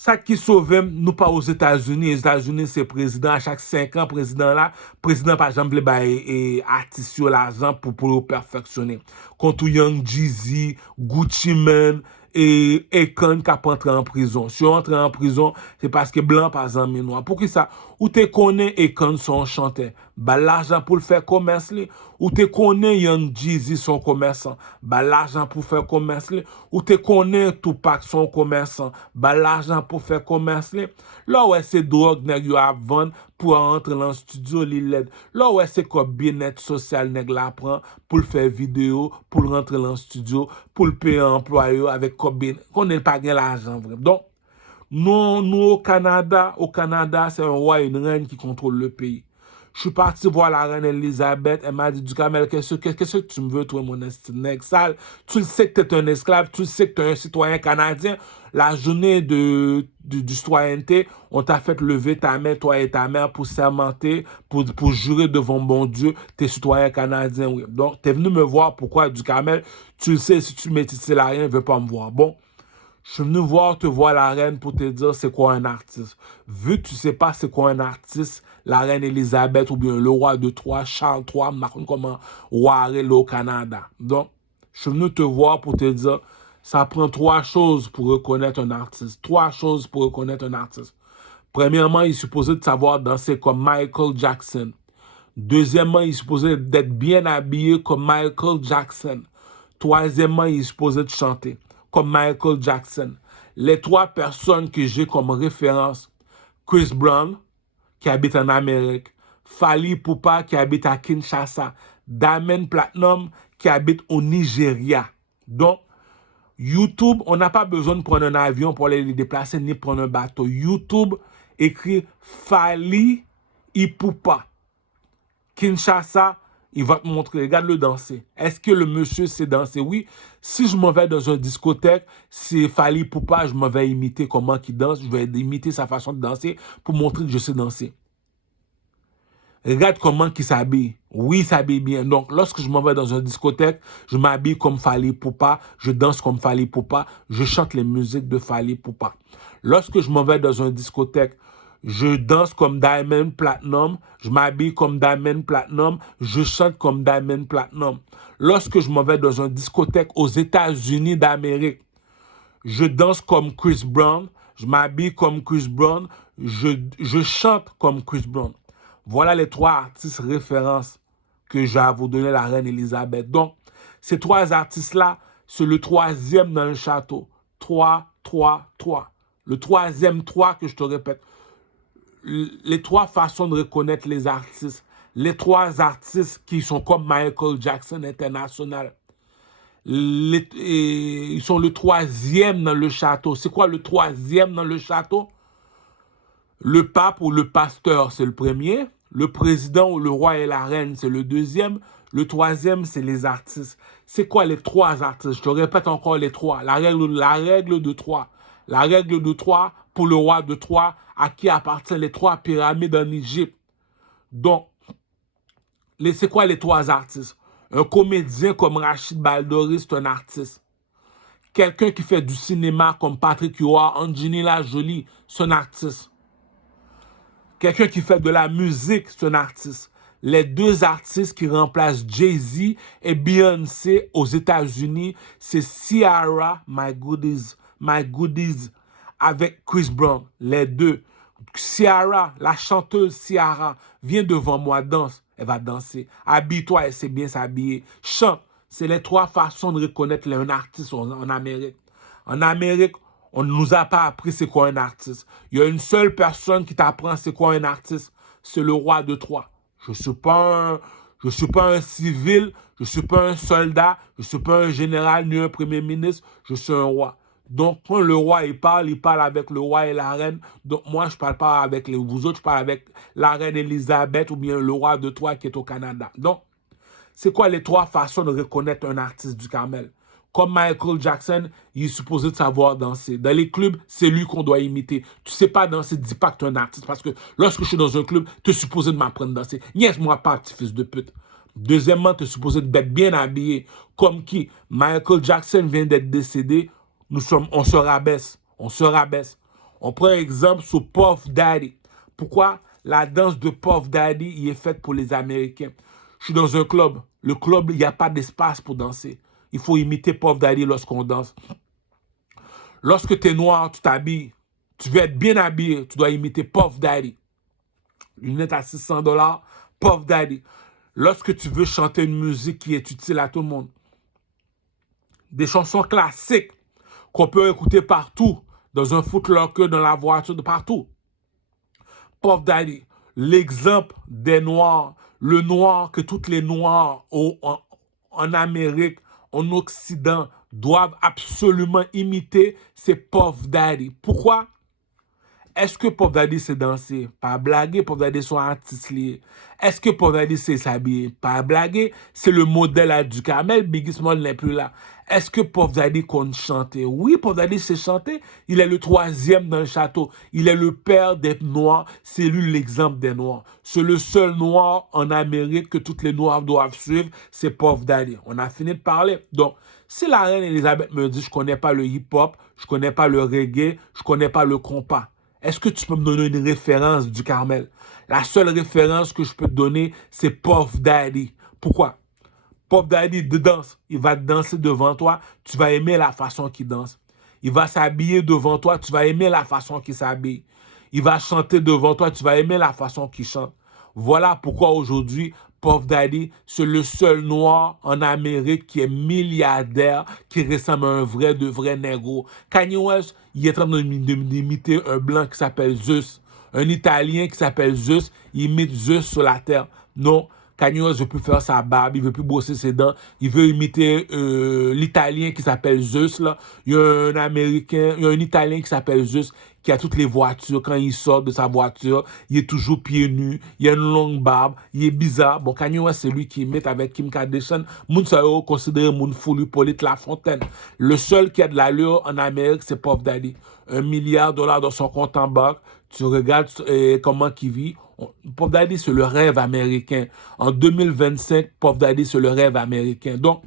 ça qui sauve nous pas aux États-Unis. Les États-Unis, c'est président. À chaque 5 ans, président par exemple, le bail artiste sur l'argent pour le perfectionner. Contre Young Jeezy, Gucci Mane et Akon qui a entré en prison. Si on entre en prison, c'est parce que blanc pas en noir. Pour qui ça? Ou te connais Akon son chanteur, bah l'argent pour le faire commerce li. Ou te connais Young Jeezy son commerçant, bah l'argent pour faire commerce li. Ou te connais Tupac son commerçant, bah l'argent pour faire commerce li. Là ouais c'est drogue nèg yo a vendre pour entrer dans le studio li LED. Là ouais c'est comme bien-être social nèg la prend pour faire vidéo, pour rentrer dans le studio, pour le payer employé avec comme qu'on n'est pas gain l'argent vraiment. Donc nous au Canada, c'est un roi et une reine qui contrôle le pays. Je suis parti voir la reine Elisabeth, elle m'a dit du Kamel, qu'est-ce que tu me veux, toi, mon nègre sale? Tu le sais que tu es un esclave, tu le sais que tu es un citoyen canadien. La journée du citoyenneté, on t'a fait lever ta main, toi et ta mère, pour sermenter, pour jurer devant bon Dieu, tu es citoyen canadien. Oui. Donc, tu es venu me voir, pourquoi du Kamel? Tu le sais, si tu métisses la reine, ne veux pas me voir. Bon. Je suis venu te voir la reine pour te dire c'est quoi un artiste. Vu que tu sais pas c'est quoi un artiste, la reine Elisabeth ou bien le roi de Troyes, Charles III, je ne sais pas comment roi au Canada. Donc, je suis venu te voir pour te dire ça prend 3 choses pour reconnaître un artiste. 3 choses pour reconnaître un artiste. Premièrement, il est supposé de savoir danser comme Michael Jackson. Deuxièmement, il est supposé d'être bien habillé comme Michael Jackson. Troisièmement, il est supposé de chanter comme Michael Jackson. Les 3 personnes que j'ai comme référence, Chris Brown, qui habite en Amérique, Fally Ipupa, qui habite à Kinshasa, Diamond Platnumz, qui habite au Nigeria. Donc, YouTube, on n'a pas besoin de prendre un avion pour aller les déplacer, ni prendre un bateau. YouTube écrit Fally Ipupa. Kinshasa, il va te montrer, regarde-le danser. Est-ce que le monsieur sait danser? Oui. Si je m'en vais dans une discothèque, c'est Fally Ipupa, je m'en vais imiter comment il danse, je vais imiter sa façon de danser pour montrer que je sais danser. Regarde comment il s'habille. Oui, il s'habille bien. Donc, lorsque je m'en vais dans une discothèque, je m'habille comme Fally Ipupa, je danse comme Fally Ipupa, je chante les musiques de Fally Ipupa. Lorsque je m'en vais dans une discothèque, je danse comme Diamond Platnumz, je m'habille comme Diamond Platnumz, je chante comme Diamond Platnumz. Lorsque je m'en vais dans une discothèque aux États-Unis d'Amérique, je danse comme Chris Brown, je m'habille comme Chris Brown, je chante comme Chris Brown. Voilà les 3 artistes références que j'ai à vous donner la reine Elisabeth. Donc, ces 3 artistes-là, c'est le 3e dans le château. 3, 3, 3. Le 3e 3 que je te répète. Les 3 façons de reconnaître les artistes. Les 3 artistes qui sont comme Michael Jackson international. Ils sont le 3e dans le château. C'est quoi le 3e dans le château? Le pape ou le pasteur, c'est le premier. Le président ou le roi et la reine, c'est le deuxième. Le troisième, c'est les artistes. C'est quoi les trois artistes? Je te répète encore les trois. La règle de trois. La règle de trois pour le roi de Troie, à qui appartiennent les trois pyramides en Égypte. Donc, c'est quoi les trois artistes? Un comédien comme Rachid Baldori, c'est un artiste. Quelqu'un qui fait du cinéma comme Patrick Huard, Angelina Jolie, c'est un artiste. Quelqu'un qui fait de la musique, c'est un artiste. Les deux artistes qui remplacent Jay-Z et Beyoncé aux États-Unis, c'est Ciara, My Goodies, avec Chris Brown. Les deux. Ciara, la chanteuse Ciara, viens devant moi, danse. Elle va danser. Habille-toi, elle sait bien s'habiller. Chante. C'est les trois façons de reconnaître un artiste en Amérique. En Amérique, on ne nous a pas appris c'est quoi un artiste. Il y a une seule personne qui t'apprend c'est quoi un artiste. C'est le roi de Troie. Je ne suis pas un civil, je ne suis pas un soldat, je ne suis pas un général ni un premier ministre, je suis un roi. Donc, quand le roi il parle avec le roi et la reine. Donc, moi, je ne parle pas avec vous autres, je parle avec la reine Elisabeth ou bien le roi de Troie qui est au Canada. Donc, c'est quoi les trois façons de reconnaître un artiste du Carmel? Comme Michael Jackson, il est supposé de savoir danser. Dans les clubs, c'est lui qu'on doit imiter. Tu ne sais pas danser, dis pas que tu es un artiste. Parce que lorsque je suis dans un club, tu es supposé de m'apprendre à danser. Niaise-moi pas, petit fils de pute. Deuxièmement, tu es supposé d'être bien habillé. Comme qui? Michael Jackson vient d'être décédé. On se rabaisse. On se rabaisse. On prend exemple sur Puff Daddy. Pourquoi? La danse de Puff Daddy, il est faite pour les Américains. Je suis dans un club. Le club, il n'y a pas d'espace pour danser. Il faut imiter Puff Daddy lorsqu'on danse. Lorsque tu es noir, tu t'habilles. Tu veux être bien habillé, tu dois imiter Puff Daddy. Lunettes à $600, Puff Daddy. Lorsque tu veux chanter une musique qui est utile à tout le monde. Des chansons classiques qu'on peut écouter partout, dans un footlocker, dans la voiture, de partout. Puff Daddy, l'exemple des Noirs, le noir que toutes les Noirs en Amérique, en Occident, doivent absolument imiter, c'est Puff Daddy. Pourquoi? Est-ce que Puff Daddy sait danser? Pas blaguer, Puff Daddy soit artiste lié. Est-ce que Puff Daddy sait s'habiller? Pas blaguer, c'est le modèle à du Carmel, Biggie Small n'est plus là. Est-ce que Puff Daddy compte chanter? Oui, Puff Daddy sait chanter. Il est le troisième dans le château. Il est le père des Noirs. C'est lui l'exemple des Noirs. C'est le seul Noir en Amérique que toutes les Noirs doivent suivre. C'est Puff Daddy. On a fini de parler. Donc, si la reine Elisabeth me dit, je ne connais pas le hip-hop, je ne connais pas le reggae, je ne connais pas le compas, est-ce que tu peux me donner une référence du Carmel? La seule référence que je peux te donner, c'est Puff Daddy. Pourquoi? Puff Daddy danse. Il va danser devant toi. Tu vas aimer la façon qu'il danse. Il va s'habiller devant toi. Tu vas aimer la façon qu'il s'habille. Il va chanter devant toi. Tu vas aimer la façon qu'il chante. Voilà pourquoi aujourd'hui, Puff Daddy, c'est le seul noir en Amérique qui est milliardaire, qui ressemble à un vrai de vrai négro. Kanye West, il est en train d'imiter un blanc qui s'appelle Zeus. Un Italien qui s'appelle Zeus, il imite Zeus sur la terre. Non, Kanye West ne veut plus faire sa barbe, il ne veut plus brosser ses dents. Il veut imiter l'Italien qui s'appelle Zeus. Là. Il y a un Italien qui s'appelle Zeus qui a toutes les voitures. Quand il sort de sa voiture, il est toujours pieds nus, il a une longue barbe, il est bizarre. Bon, Kanye West, c'est lui qui imite avec Kim Kardashian. Moun sa yo considéré moun fou, Hippolyte Lafontaine. Le seul qui a de l'allure en Amérique, c'est Puff Daddy. $1 milliard dans son compte en banque. Tu regardes comment il vit. Puff Daddy, c'est le rêve américain. En 2025, Puff Daddy, c'est le rêve américain. Donc,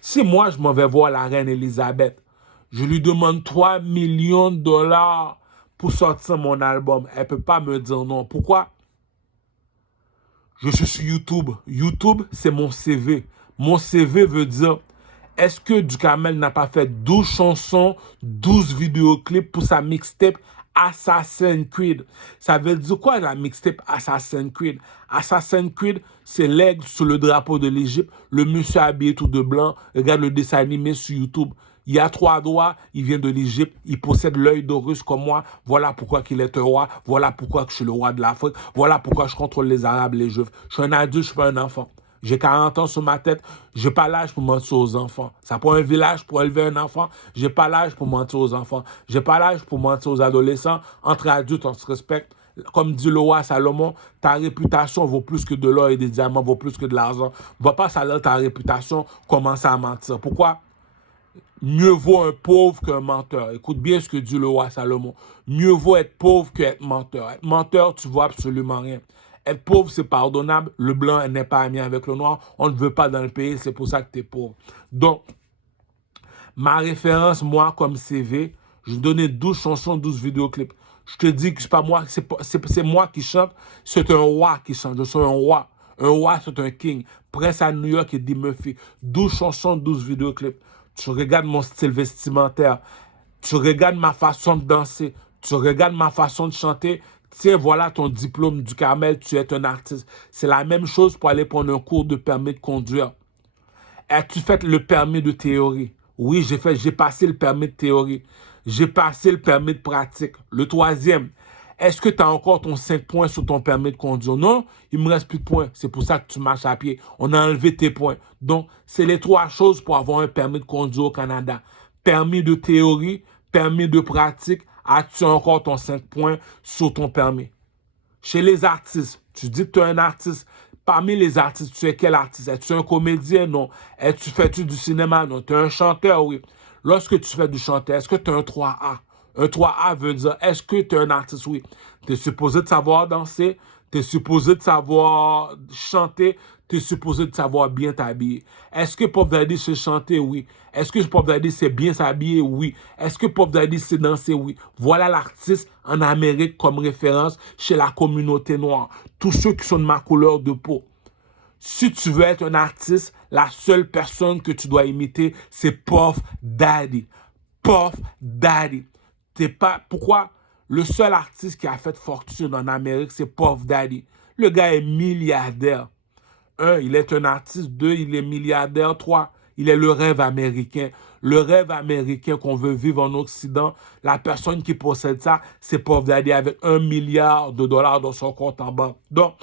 si moi, je m'en vais voir la reine Elisabeth, je lui demande $3 millions pour sortir mon album. Elle ne peut pas me dire non. Pourquoi? Je suis sur YouTube. YouTube, c'est mon CV. Mon CV veut dire, est-ce que Ducamel n'a pas fait 12 chansons, 12 vidéoclips pour sa mixtape Assassin's Creed? Ça veut dire quoi la mixtape Assassin's Creed? Assassin's Creed, c'est l'aigle sur le drapeau de l'Égypte. Le monsieur habillé tout de blanc. Regarde le dessin animé sur YouTube. Il a 3 doigts, il vient de l'Égypte, il possède l'œil d'Horus comme moi. Voilà pourquoi il est un roi. Voilà pourquoi je suis le roi de l'Afrique. Voilà pourquoi je contrôle les Arabes, les Juifs. Je suis un adulte, je ne suis pas un enfant. J'ai 40 ans sur ma tête. Je n'ai pas l'âge pour mentir aux enfants. Ça prend un village pour élever un enfant. Je n'ai pas l'âge pour mentir aux enfants. Je n'ai pas l'âge pour mentir aux adolescents. Entre adultes, on se respecte. Comme dit le roi Salomon, ta réputation vaut plus que de l'or et des diamants, vaut plus que de l'argent. Va pas salir ta réputation, commencer à mentir. Pourquoi? Mieux vaut un pauvre qu'un menteur. Écoute bien ce que dit le roi Salomon. Mieux vaut être pauvre qu'être menteur. Être menteur, tu vois absolument rien. Être pauvre, c'est pardonnable. Le blanc n'est pas ami avec le noir. On ne veut pas dans le pays, c'est pour ça que tu es pauvre. Donc, ma référence, moi, comme CV, je donnais 12 chansons, 12 vidéoclips. Je te dis que c'est pas moi, c'est moi qui chante, c'est un roi qui chante. Je suis un roi. Un roi, c'est un king. Prince à New York, Eddie Murphy. 12 chansons, 12 vidéoclips. Tu regardes mon style vestimentaire. Tu regardes ma façon de danser. Tu regardes ma façon de chanter. Tiens, voilà ton diplôme du Carmel, tu es un artiste. C'est la même chose pour aller prendre un cours de permis de conduire. As-tu fait le permis de théorie? Oui, j'ai passé le permis de théorie. J'ai passé le permis de pratique. Le troisième, est-ce que tu as encore ton 5 points sur ton permis de conduire? Non, il me reste plus de points. C'est pour ça que tu marches à pied. On a enlevé tes points. Donc, c'est les 3 choses pour avoir un permis de conduire au Canada. Permis de théorie, permis de pratique. As-tu encore ton 5 points sur ton permis? Chez les artistes, tu dis que tu es un artiste. Parmi les artistes, tu es quel artiste? Es-tu un comédien? Non. Fais-tu du cinéma? Non. Tu es un chanteur? Oui. Lorsque tu fais du chanteur, est-ce que tu as un 3A? Un 3A veut dire, est-ce que tu es un artiste? Oui. Tu es supposé de savoir danser, tu es supposé de savoir chanter, tu es supposé de savoir bien t'habiller. Est-ce que Puff Daddy sait chanter? Oui. Est-ce que Puff Daddy sait bien s'habiller? Oui. Est-ce que Puff Daddy sait danser? Oui. Voilà l'artiste en Amérique comme référence chez la communauté noire. Tous ceux qui sont de ma couleur de peau. Si tu veux être un artiste, la seule personne que tu dois imiter, c'est Puff Daddy. Puff Daddy. Pourquoi? Le seul artiste qui a fait fortune en Amérique, c'est Puff Daddy. Le gars est milliardaire. 1, il est un artiste. 2, il est milliardaire. 3, il est le rêve américain. Le rêve américain qu'on veut vivre en Occident, la personne qui possède ça, c'est Puff Daddy avec 1 milliard de dollars dans son compte en banque. Donc,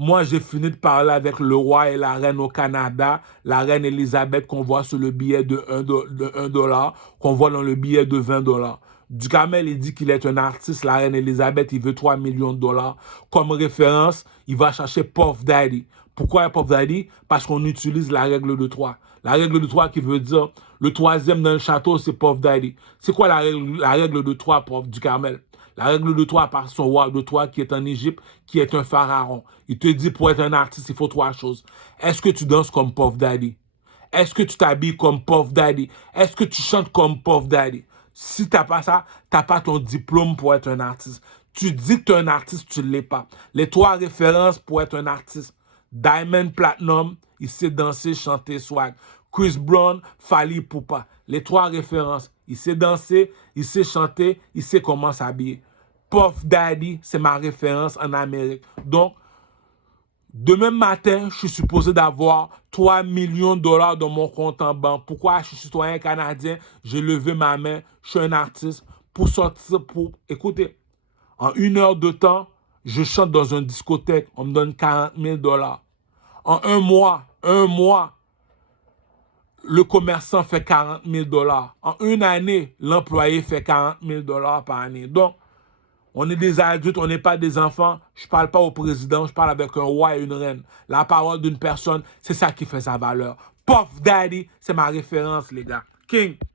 moi, j'ai fini de parler avec le roi et la reine au Canada, la reine Elisabeth qu'on voit sur le billet de 1 dollar, qu'on voit dans le billet de 20 dollars. Duhamel, il dit qu'il est un artiste, la reine Elisabeth, il veut 3 millions de dollars. Comme référence, il va chercher Puff Daddy. Pourquoi Puff Daddy? Parce qu'on utilise la règle de 3. La règle de 3 qui veut dire le troisième dans le château, c'est Puff Daddy. C'est quoi la règle de 3 pour Duhamel? La règle de 3 par son roi de 3 qui est en Égypte, qui est un pharaon. Il te dit pour être un artiste, il faut 3 choses. Est-ce que tu danses comme Puff Daddy? Est-ce que tu t'habilles comme Puff Daddy? Est-ce que tu chantes comme Puff Daddy? Si tu n'as pas ça, tu n'as pas ton diplôme pour être un artiste. Tu dis que tu es un artiste, tu ne l'es pas. Les 3 références pour être un artiste. Diamond Platinum, il sait danser, chanter, swag. Chris Brown, Fally Ipupa. Les 3 références. Il sait danser, il sait chanter, il sait comment s'habiller. Puff Daddy, c'est ma référence en Amérique. Donc, demain matin, je suis supposé d'avoir 3 millions de dollars dans mon compte en banque. Pourquoi? Je suis citoyen canadien, j'ai levé ma main, je suis un artiste. Pour sortir, écoutez, en 1 heure de temps, je chante dans une discothèque, on me donne 40 000 dollars. En un mois, le commerçant fait 40 000 dollars. En une année, l'employé fait 40 000 dollars par année. Donc, on est des adultes, on n'est pas des enfants. Je ne parle pas au président, je parle avec un roi et une reine. La parole d'une personne, c'est ça qui fait sa valeur. Puff Daddy, c'est ma référence, les gars. King.